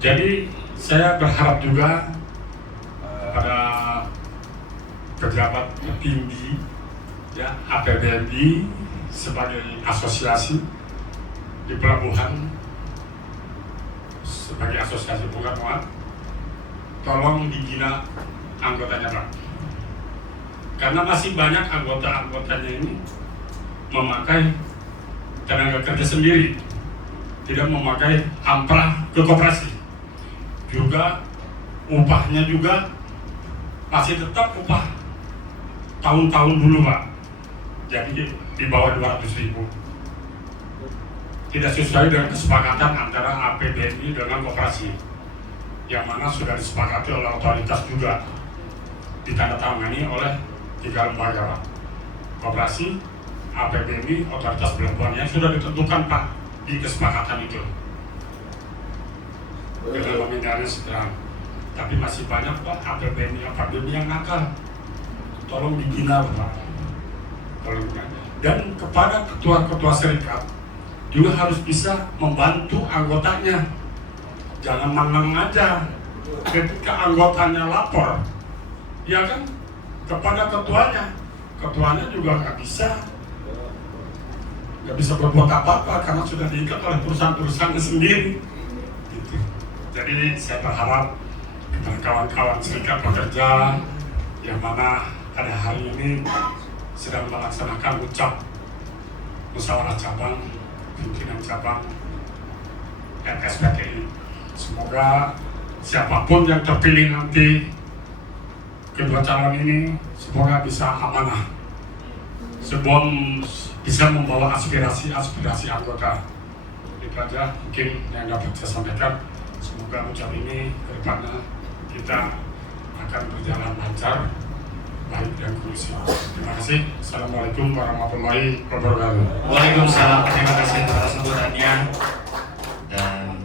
Jadi saya berharap juga pada pejabat tinggi, ya, APBNI sebagai asosiasi di pelabuhan, sebagai asosiasi bongkar muat, tolong dibina anggotanya Pak, karena masih banyak anggotanya ini memakai tenaga kerja sendiri, tidak memakai amprah ke koperasi. Juga upahnya juga masih tetap upah tahun-tahun dulu Pak, jadi di bawah 200.000, tidak sesuai dengan kesepakatan antara APBNI dengan koperasi, yang mana sudah disepakati oleh otoritas juga, ditandatangani oleh 3 lembaga Pak, koperasi, APBNI, otoritas pelabuhan, yang sudah ditentukan Pak di kesepakatan itu dengan memindahkan seterang. Tapi masih banyak Pak APBNI yang nakal, tolong dibina Pak, dan kepada ketua-ketua serikat juga harus bisa membantu anggotanya, jangan menang aja, ketika anggotanya lapor, ya kan, kepada ketuanya juga nggak bisa berbuat apa-apa karena sudah diikat oleh perusahaan-perusahaan sendiri. Gitu. Jadi saya berharap kepada kawan-kawan serikat pekerja yang mana pada hari ini sedang melaksanakan ucap musyawarah cabang, pimpinan cabang FSPTI. Semoga siapapun yang terpilih nanti, kedua calon ini semoga bisa amanah, sebelum bisa membawa aspirasi anggota. Itu aja mungkin yang dapat saya sampaikan. Semoga ucap ini ke depannya kita akan berjalan lancar, baik dan kondusif. Terima kasih. Assalamualaikum warahmatullahi wabarakatuh. Waalaikumsalam. Terima kasih atas sambutannya dan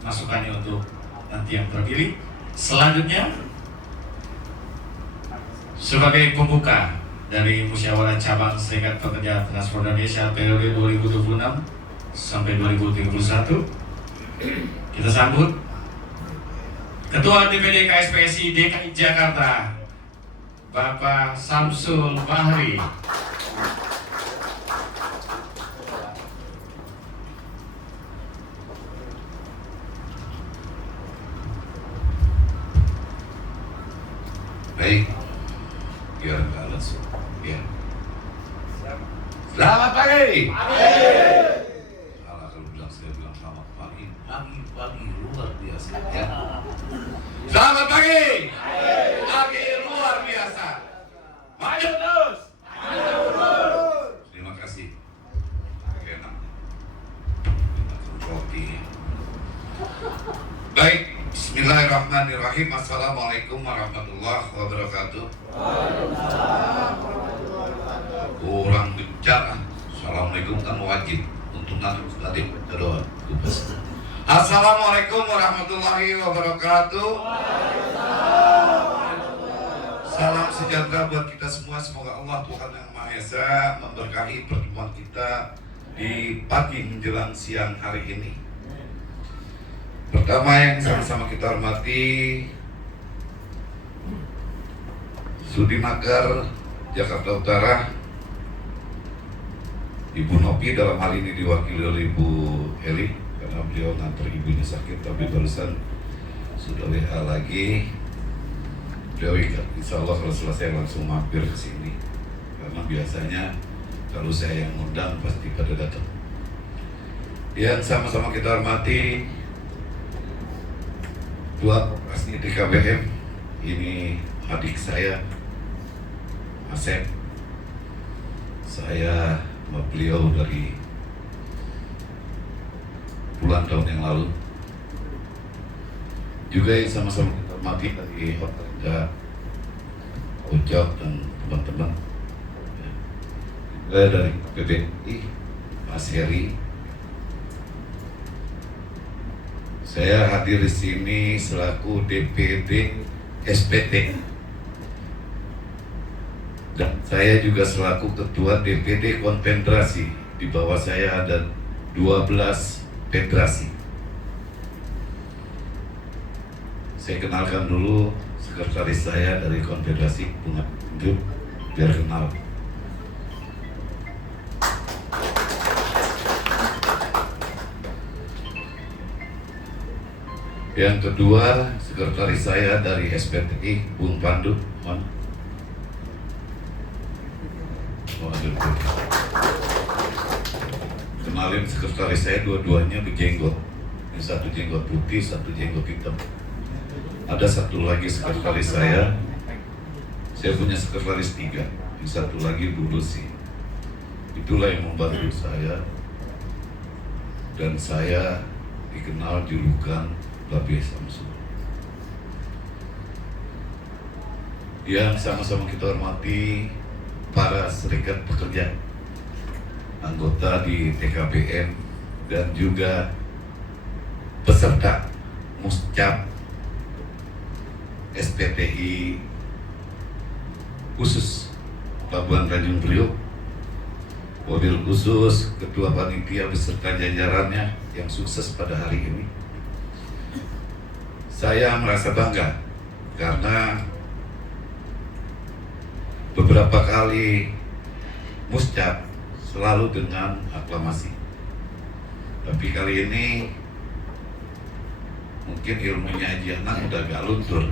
masukannya untuk nanti yang terpilih. Selanjutnya sebagai pembuka dari Musyawarah Cabang Serikat Pekerja Transportasi Indonesia periode 2026 sampai 2031, kita sambut Ketua DPD KSPSI DKI Jakarta, Bapak Samsul Bahri. Baik, biar nggak lesu. Ya. Selamat pagi. Salah kalau saya bilang selamat pagi, pagi luar biasa. Ya. Selamat pagi. Pagi luar biasa. Maju terus. Terima kasih. Enak. Roti. Baik. Bismillahirrahmanirrahim. Assalamualaikum warahmatullahi wabarakatuh. Kurang bicara. Assalamualaikum kan wajib untuk nanti berdoa. Assalamualaikum warahmatullahi wabarakatuh. Salam sejahtera buat kita semua. Semoga Allah Tuhan Yang Maha Esa memberkahi pertemuan kita di pagi menjelang siang hari ini. Pertama yang sama-sama kita hormati Sudimakar Jakarta Utara, Ibu Nopi, dalam hal ini diwakili oleh Ibu Heli karena beliau nganter ibunya sakit, tapi barusan sudah WA lagi. Beliau insya Allah kalau selesai langsung mampir ke sini karena biasanya kalau saya yang undang pasti pada datang. Yang sama-sama kita hormati Ketua Operasi DKBM, ini adik saya Asep. Saya sama beliau dari puluhan tahun yang lalu. Juga yang sama-sama kita hormati dari Hotel Ujab dan teman-teman. Juga dari PBI, Mas Heri. Saya hadir di sini selaku DPD SPT dan saya juga selaku Ketua DPD Konfederasi. Di bawah saya ada 12 federasi. Saya kenalkan dulu sekretaris saya dari Konfederasi, Bunga Hidup, biar kenal. Yang kedua, sekretaris saya dari SPTI, Bung Pandu. Kenalin sekretaris saya, dua-duanya berjenggot. Yang satu jenggot putih, satu jenggot hitam. Ada satu lagi sekretaris saya punya sekretaris 3. Yang satu lagi Bu Lucy. Itulah yang membantu saya. Dan saya dikenal julukan Babe Samsul. Yang sama-sama kita hormati para serikat pekerja, anggota di TKBM, dan juga peserta Muscap SPTI khusus Pelabuhan Tanjung Priok, wabil khusus Ketua Panitia beserta jajarannya yang sukses pada hari ini. Saya merasa bangga karena beberapa kali muscap selalu dengan aklamasi. Tapi kali ini mungkin ilmunya Haji Anang udah agak luntur.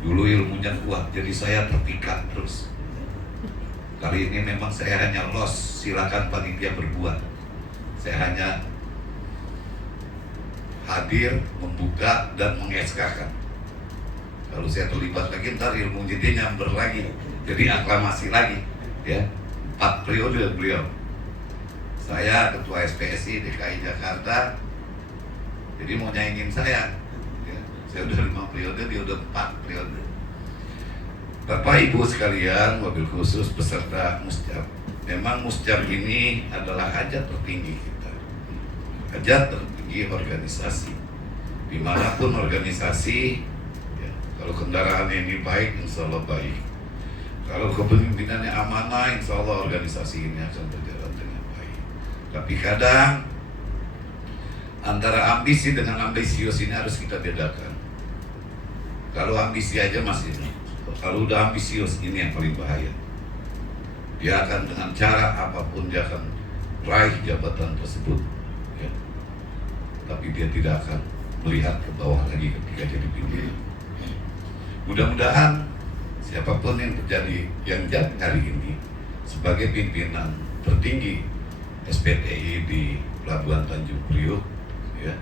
Dulu ilmunya kuat, jadi saya terpikat terus. Kali ini memang saya hanya los, silakan panitia berbuat. Saya hanya hadir, membuka, dan mengeskakan. Kalau saya terlibat lagi, ntar ilmu jadi nyamber lagi, jadi aklamasi lagi. Ya, 4 periode beliau. Saya ketua SPSI DKI Jakarta, jadi mau nyaingin saya. Ya, saya udah 5 periode, dia udah 4 periode. Bapak Ibu sekalian, mobil khusus peserta muscap. Memang muscap ini adalah hajat tertinggi kita, hajat tertinggi organisasi. Dimanapun organisasi, ya, kalau kendaraan ini baik, insya Allah baik. Kalau kepemimpinannya amanah, insya Allah organisasi ini akan berjalan dengan baik. Tapi kadang antara ambisi dengan ambisius ini harus kita bedakan. Kalau ambisi aja masih, kalau udah ambisius ini yang paling bahaya. Dia akan dengan cara apapun dia akan raih jabatan tersebut, ya. Tapi dia tidak akan melihat ke bawah lagi ketika jadi pimpinan. Mudah-mudahan siapapun yang jadi hari ini sebagai pimpinan tertinggi SPTI di Pelabuhan Tanjung Priok, ya,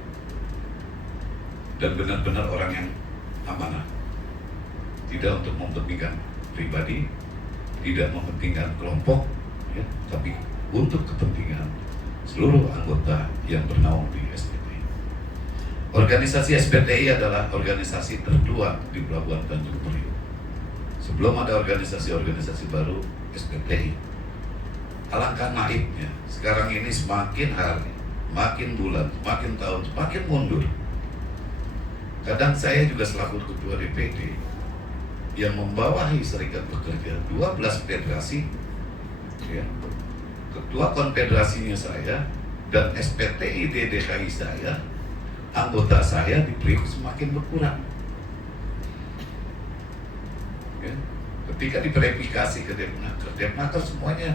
dan benar-benar orang yang amanah, tidak untuk mementingkan pribadi, tidak mementingkan kelompok, ya, tapi untuk kepentingan seluruh anggota yang bernaung di SPTI. Organisasi SPTI adalah organisasi tertua di Pelabuhan Tanjung Priok. Sebelum ada organisasi-organisasi baru SPTI. Alangkah naibnya, sekarang ini semakin hari, makin bulan, makin tahun, semakin mundur. Kadang saya juga selaku ketua DPD yang membawahi serikat pekerja 12 federasi, ya, ketua konfederasinya saya, dan SPTI di DKI saya, anggota saya di Priok semakin berkurang. Ya, ketika diverifikasi ke Depnaker semuanya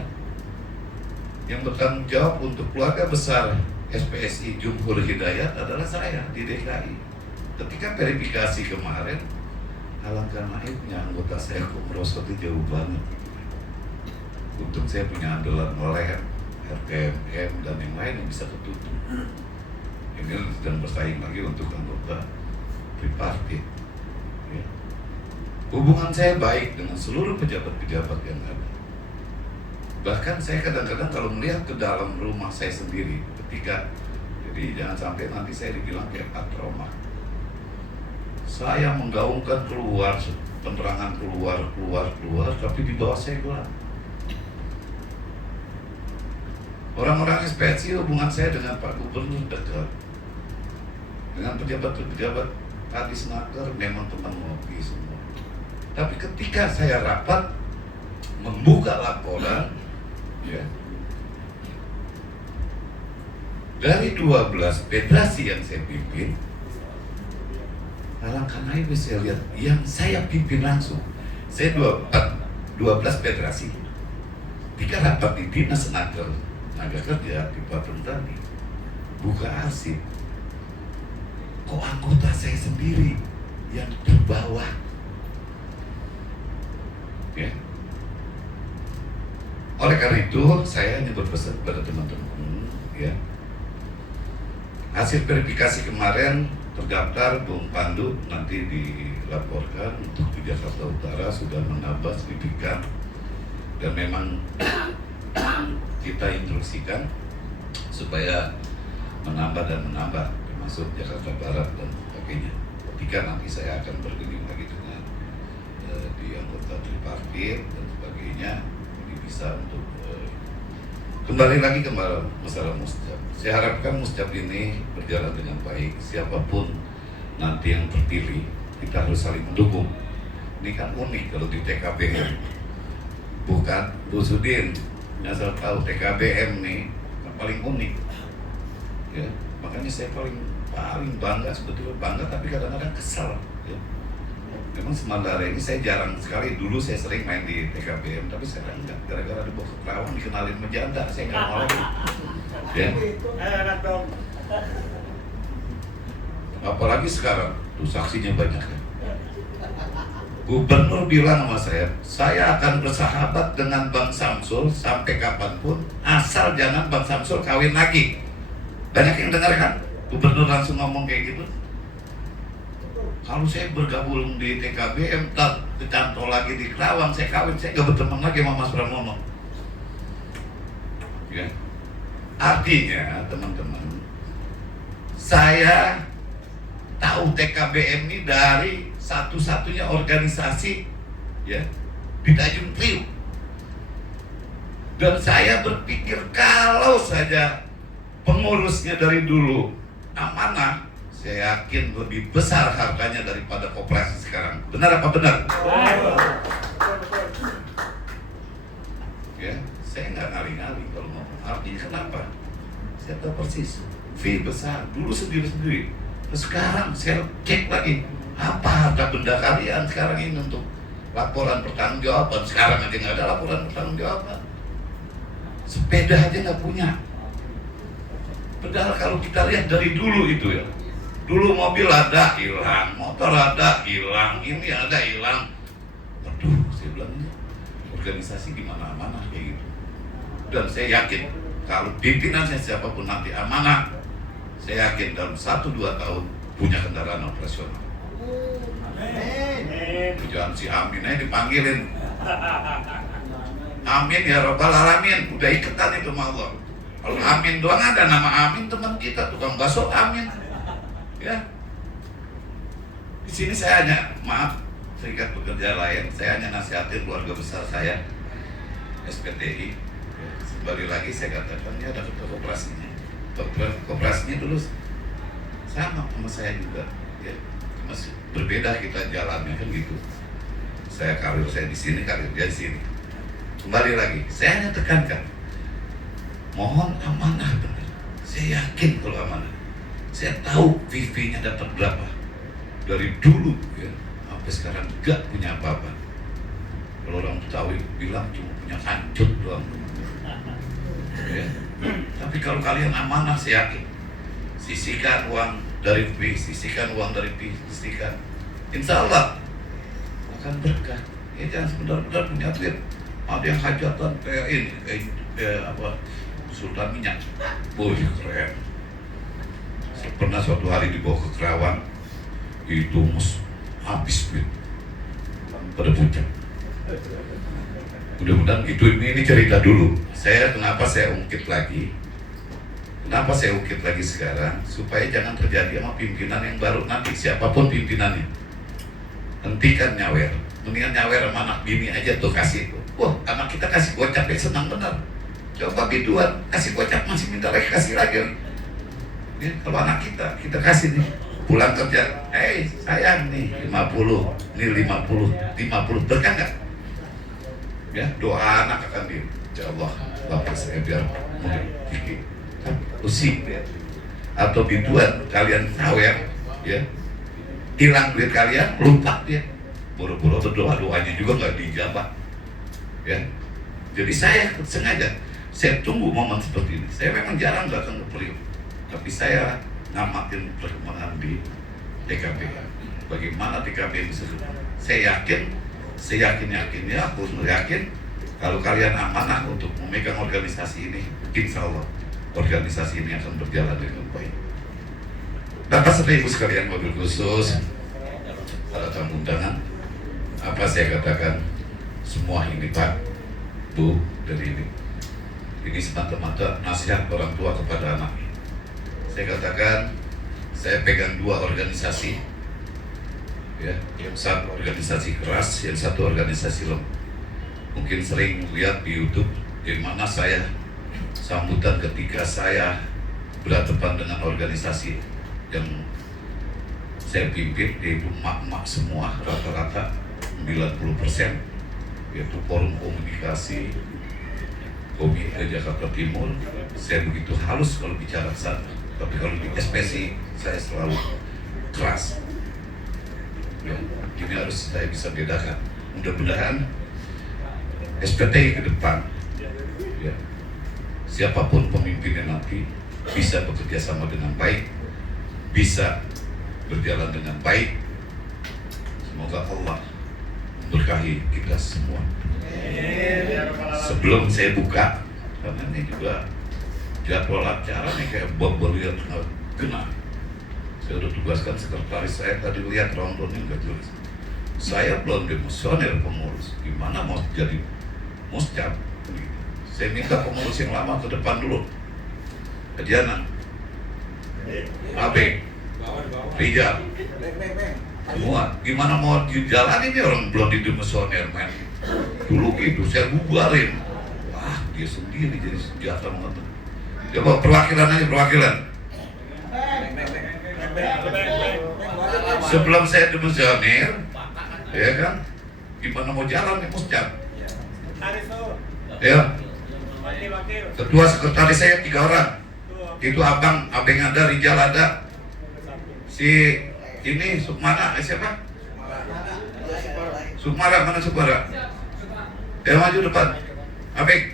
yang bertanggung jawab untuk keluarga besar SPSI Jumhur Hidayat adalah saya di DKI. Ketika verifikasi kemarin, alangkah naibnya anggota saya kok merosotnya jauh banget. Untung saya punya andalan oleh RTMM dan yang lain yang bisa ketutup. Ini sedang bersaing lagi untuk anggota tripartit. Ya. Hubungan saya baik dengan seluruh pejabat-pejabat yang ada. Bahkan saya kadang-kadang kalau melihat ke dalam rumah saya sendiri, jadi jangan sampai nanti saya dibilang kayak Pak Trauma. Saya menggaungkan keluar, penerangan keluar, tapi di bawah saya gelap. Orang-orang SPSI hubungan saya dengan Pak Gubernur dekat. Dengan pejabat-pejabat tadi Senaker memang teman ngopi semua. Tapi ketika saya rapat membuka laporan, ya, dari 12 federasi yang saya pimpin, alangkah naibnya saya lihat yang saya pimpin langsung. Saya 12 federasi, 3 rapat di Dinas Senaker Tenaga Kerja di Patung Tani, buka arsip. Kok anggota saya sendiri yang terbawah, ya. Oleh karena itu saya hanya berpesan kepada teman-teman, ya, hasil verifikasi kemarin terdaftar Bung Pandu nanti dilaporkan untuk di Jakarta Utara sudah menambah signifikan, dan memang kita instruksikan supaya menambah termasuk Jakarta Barat dan sebagainya. Ketika nanti saya akan bergabung lagi dengan di anggota tripartit dan sebagainya, ini bisa untuk kembali lagi ke masalah muscap. Saya harapkan muscap ini berjalan dengan baik. Siapapun nanti yang terpilih, kita harus saling mendukung. Ini kan unik kalau di TKBM. Bukan Bu Sudin, asal tahu TKBM nih yang paling unik. Ya, makanya saya paling paling bangga, sebetulnya bangga tapi kadang-kadang kesal ya. Memang Sementara ini saya jarang sekali, dulu saya sering main di TKBM, tapi sekarang enggak, gara-gara dibawa ke Kerawang dikenalin menjanda, saya nggak mau lagi ya. Apalagi sekarang, tuh saksinya banyak ya. Gubernur bilang sama saya akan bersahabat dengan Bang Samsul sampai kapanpun, asal jangan Bang Samsul kawin lagi. Banyak yang dengar kan? Gubernur langsung ngomong kayak gitu. Kalau saya bergabung di TKBM, kecantol lagi di Kerawang, saya kawin, saya gak berteman lagi sama Mas Pramono. Ya. Artinya, teman-teman, saya tahu TKBM ini dari satu-satunya organisasi ya di Tanjung Priok. Dan saya berpikir kalau saja pengurusnya dari dulu amanah, saya yakin lebih besar harganya daripada koperasi sekarang. Benar apa benar? Ya, saya nggak ngali-ngali kalau ngomong. Artinya kenapa? Saya tahu persis. fee besar dulu sendiri-sendiri. Sekarang saya cek lagi apa harta benda kalian sekarang ini untuk laporan pertanggungjawaban. Sekarang aja nggak ada laporan pertanggungjawaban. Sepeda aja nggak punya. Padahal kalau kita lihat dari dulu itu ya, dulu mobil ada hilang, motor ada hilang, ini ada hilang. Waduh, saya bilang ini organisasi di mana-mana kayak gitu. Dan saya yakin kalau pimpinannya siapapun nanti amanah, saya yakin dalam 1-2 tahun punya kendaraan operasional. Jangan si Amin aja dipanggilin. Amin ya Rabbal Alamin, udah iketan itu sama Allah. Kalau Amin doang ada nama Amin, teman kita tukang bakso Amin. Ya. Di sini saya hanya, maaf, serikat pekerja lain, saya hanya nasihatin keluarga besar saya, SPTI. Kembali lagi saya katakan, ya ada ketua koperasinya. Koperasinya dulu sama saya juga, ya. Masih berbeda kita jalannya kan gitu. Saya karir saya di sini, karir dia di sini. Kembali lagi, saya hanya tekankan, mohon amanah benar. Saya yakin kalau amanah. Saya tahu VV-nya dapat berapa. Dari dulu ya, sampai sekarang gak punya apa-apa. Kalau orang Betawi bilang cuma punya kancut doang. Ya. Tapi kalau kalian amanah, saya yakin. Sisihkan uang dari V, sisihkan uang dari V, sisihkan. Insya Allah akan berkah. Ya jangan sebentar-bentar punya duit. Ada yang hajatan kayak ini, kayak apa, Sultan Minyak. Boy, keren. Saya pernah suatu hari dibawa ke Kerawang, itu habis duit pada puncak. Mudah-mudahan ini cerita dulu. Kenapa saya ungkit lagi? Kenapa saya ungkit lagi sekarang? Supaya jangan terjadi sama pimpinan yang baru nanti, siapapun pimpinannya. Hentikan nyawer. Mendingan nyawer sama anak bini aja tuh kasih. Wah, anak kita kasih gocap ya senang benar. Coba biduan, kasih gocap masih minta lagi, kasih lagi. Ya, kalau anak kita kasih nih. Pulang kerja, sayang nih 50, nih 50, berkah nggak? Ya, doa anak akan ya Allah, bapak saya biar mungkin gigi, usik ya. Atau biduan kalian sawer, ya, hilang duit kalian, lupa dia, boro-boro berdoa, doanya juga nggak dijabah, ya. Jadi saya sengaja, saya tunggu momen seperti ini. Saya memang jarang datang ke Priok, tapi saya ngamatin perkembangan di TKB. Bagaimana TKB bisa berkembang? Saya yakin, aku yakin kalau kalian amanah untuk memegang organisasi ini, insya Allah organisasi ini akan berjalan dengan baik. Bapak Ibu sekalian, mobil khusus, para tamu undangan, apa saya katakan, semua ini Pak, Bu, dari ini semata-mata nasihat orang tua kepada anak. Saya katakan, saya pegang 2 organisasi, ya, yang satu organisasi keras, yang satu organisasi lemah. Mungkin sering lihat di YouTube, di mana saya sambutan ketika saya berhadapan dengan organisasi yang saya pimpin, yaitu emak-emak semua, rata-rata 90%, yaitu Forum Komunikasi Komite Jakarta Timur. Saya begitu halus kalau bicara sana. Tapi kalau di SPSI saya selalu keras. Ya, ini harus saya bisa bedakan. Mudah-mudahan SPTI ke depan, ya, siapapun pemimpinnya nanti bisa bekerja sama dengan baik, bisa berjalan dengan baik. Semoga Allah memberkahi kita semua. Sebelum saya buka, karena ini juga jadwal acara nih kayak bobol yang kena. Saya udah tugaskan sekretaris saya, tadi lihat rondonnya nggak jelas. Saya belum demisioner pengurus, gimana mau jadi muscap? Saya minta pengurus yang lama ke depan dulu. Kediana, Abe, Rijal, semua. Gimana mau dijalani nih orang belum didemisioner, men? Dulu gitu, saya bubarin. Wah, dia sendiri jadi senjata banget. Coba perwakilan aja, perwakilan. Sebelum saya demisioner, ya kan? Gimana mau jalan nih muscap? Ya. Ketua sekretaris saya 3 orang. Itu abang ada, Rijal ada. Si ini Sukmana, siapa? Sukmara, mana Sukmara? Ya maju depan. Abeng.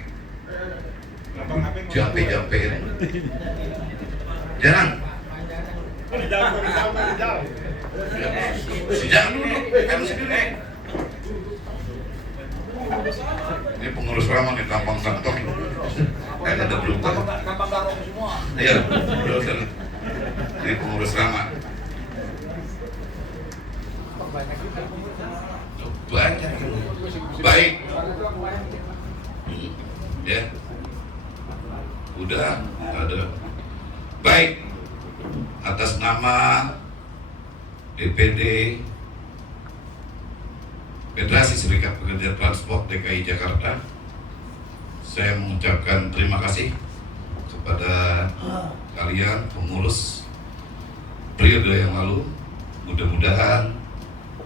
Jampe-jampein. Jangan. Si jangan dulu, kamu sendiri. Ini pengurus lama nih, tampang kantong. Kayak ada berubah. Iya, betul. Ini pengurus lama. Banyak. Baik. Ya. Udah ada. Baik. Atas nama DPD Federasi Serikat Pekerja Transport DKI Jakarta, saya mengucapkan terima kasih kepada kalian pengurus periode yang lalu. Mudah-mudahan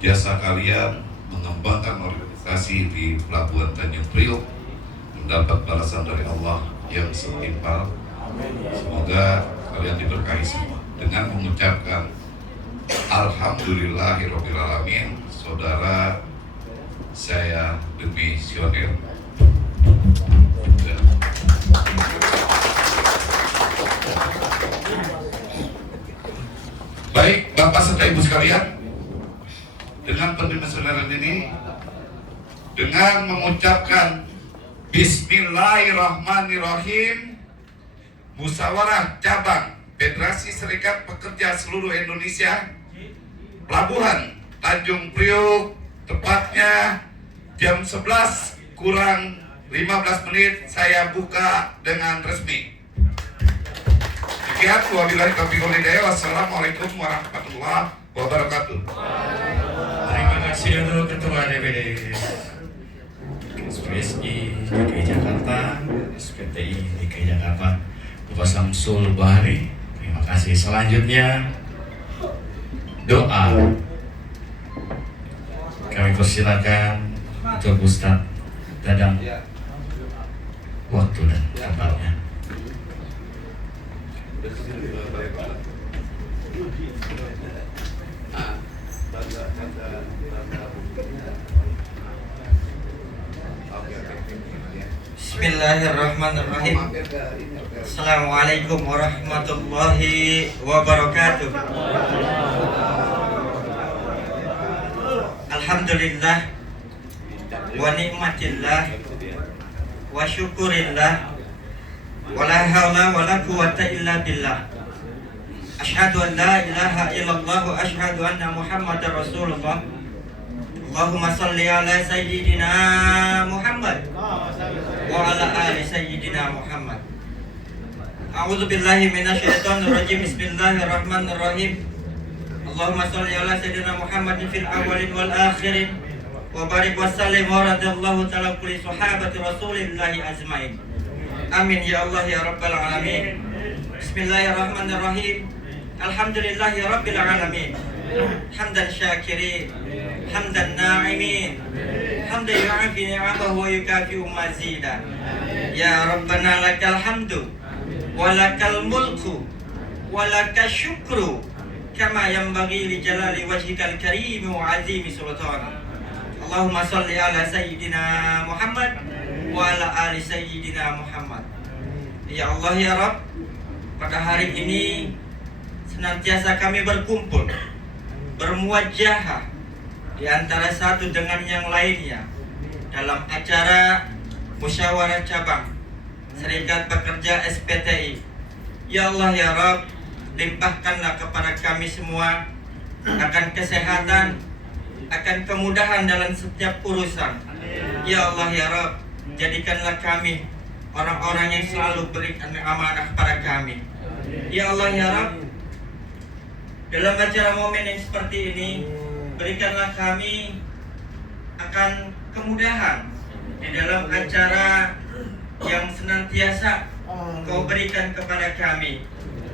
jasa kalian mengembangkan organisasi di Pelabuhan Tanjung Priok mendapat balasan dari Allah yang setimpal. Semoga kalian diberkahi semua. Dengan mengucapkan Alhamdulillahirrabbilalamin, saudara saya demisioner. Baik, Bapak serta Ibu sekalian, dengan pendemisioneran ini, dengan mengucapkan Bismillahirrahmanirrahim, Musyawarah Cabang Federasi Serikat Pekerja Seluruh Indonesia Pelabuhan Tanjung Priok, tepatnya jam 11 kurang 15 menit saya buka dengan resmi. Demikian, wabillahi taufiq wal hidayah. Wassalamualaikum warahmatullahi wabarakatuh. Terima kasih untuk Ketua DPD SPSI DKI Jakarta, SPTI DKI Jakarta, Bapak Samsul Bahari. Terima kasih. Selanjutnya doa. Kami persilakan untuk Ustadz Dadang waktu dan tempatnya. Bismillahirrahmanirrahim. Assalamualaikum warahmatullahi wabarakatuh. Alhamdulillah wa ni'matillah wa syukurillah wa la hawla wa la quwwata illa billah. Asyhadu an la ilaha illallah wa asyhadu anna Muhammadar Rasulullah. Allahumma salli ala sayyidina Muhammad wa ala ali sayyidina Muhammad. A'udzu billahi minasyaitonir rajim. Bismillahirrahmanirrahim. Allahumma salli ala sayyidina Muhammadin fil awwalin wal akhirin wa barik wa sallim wa radiyallahu ta'ala kulli sahabati Rasulillahi ajmain. Amin ya Allah ya rabbal alamin. Bismillahirrahmanirrahim. Alhamdulillahi rabbil alamin. Hamdan syakirin, hamdan na'imin, hamdan yu'afi ni'amahu wa yukafi'u mazida. Ya Rabbana lakal hamdu wa lakal mulku walaka syukru kama yanbaghi li jalali wajhikal karim wa azimi sultan. Allahumma salli ala sayyidina Muhammad wa ala ali sayyidina Muhammad. Ya Allah ya Rabb, pada hari ini senantiasa kami berkumpul, bermuwajahah di antara satu dengan yang lainnya dalam acara musyawarah cabang Serikat Pekerja SPTI. Ya Allah ya Rabb, limpahkanlah kepada kami semua akan kesehatan, akan kemudahan dalam setiap urusan. Ya Allah ya Rabb, jadikanlah kami orang-orang yang selalu berikan amanah pada kami. Ya Allah ya Rabb, dalam acara momen yang seperti ini, berikanlah kami akan kemudahan di dalam acara yang senantiasa Engkau berikan kepada kami,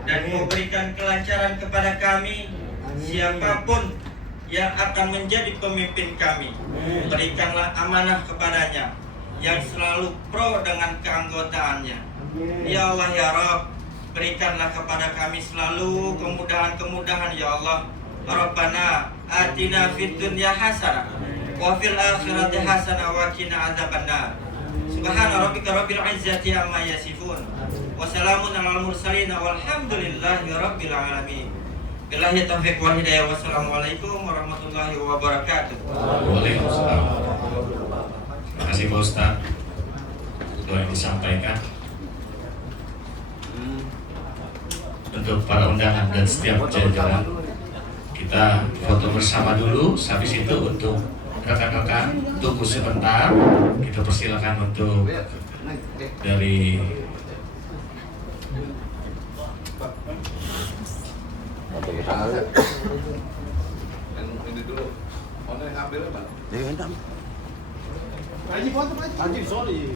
dan Engkau berikan kelancaran kepada kami. Siapapun yang akan menjadi pemimpin kami, berikanlah amanah kepadanya yang selalu pro dengan keanggotaannya. Ya Allah ya Rabb, berikanlah kepada kami selalu kemudahan-kemudahan ya Allah. Rabbana atina fid dunya hasanah wa fil akhirati hasanah wa qina adzabannar. Subhana rabbika rabbil izzati amma yasifun wa salamun alal mursalin walhamdulillahi rabbil alamin. Billahi taufiq wal hidayah. Wassalamualaikum warahmatullahi wabarakatuh. Waalaikumsalam. Terima kasih Pak Ustaz doa yang disampaikan. Untuk para undangan dan setiap jajaran, kita foto bersama dulu. Habis itu untuk rekan-rekan tunggu sebentar. Kita persilakan untuk dari ini dulu. Mana yang ngambil Pak? Haji foto Haji sorry.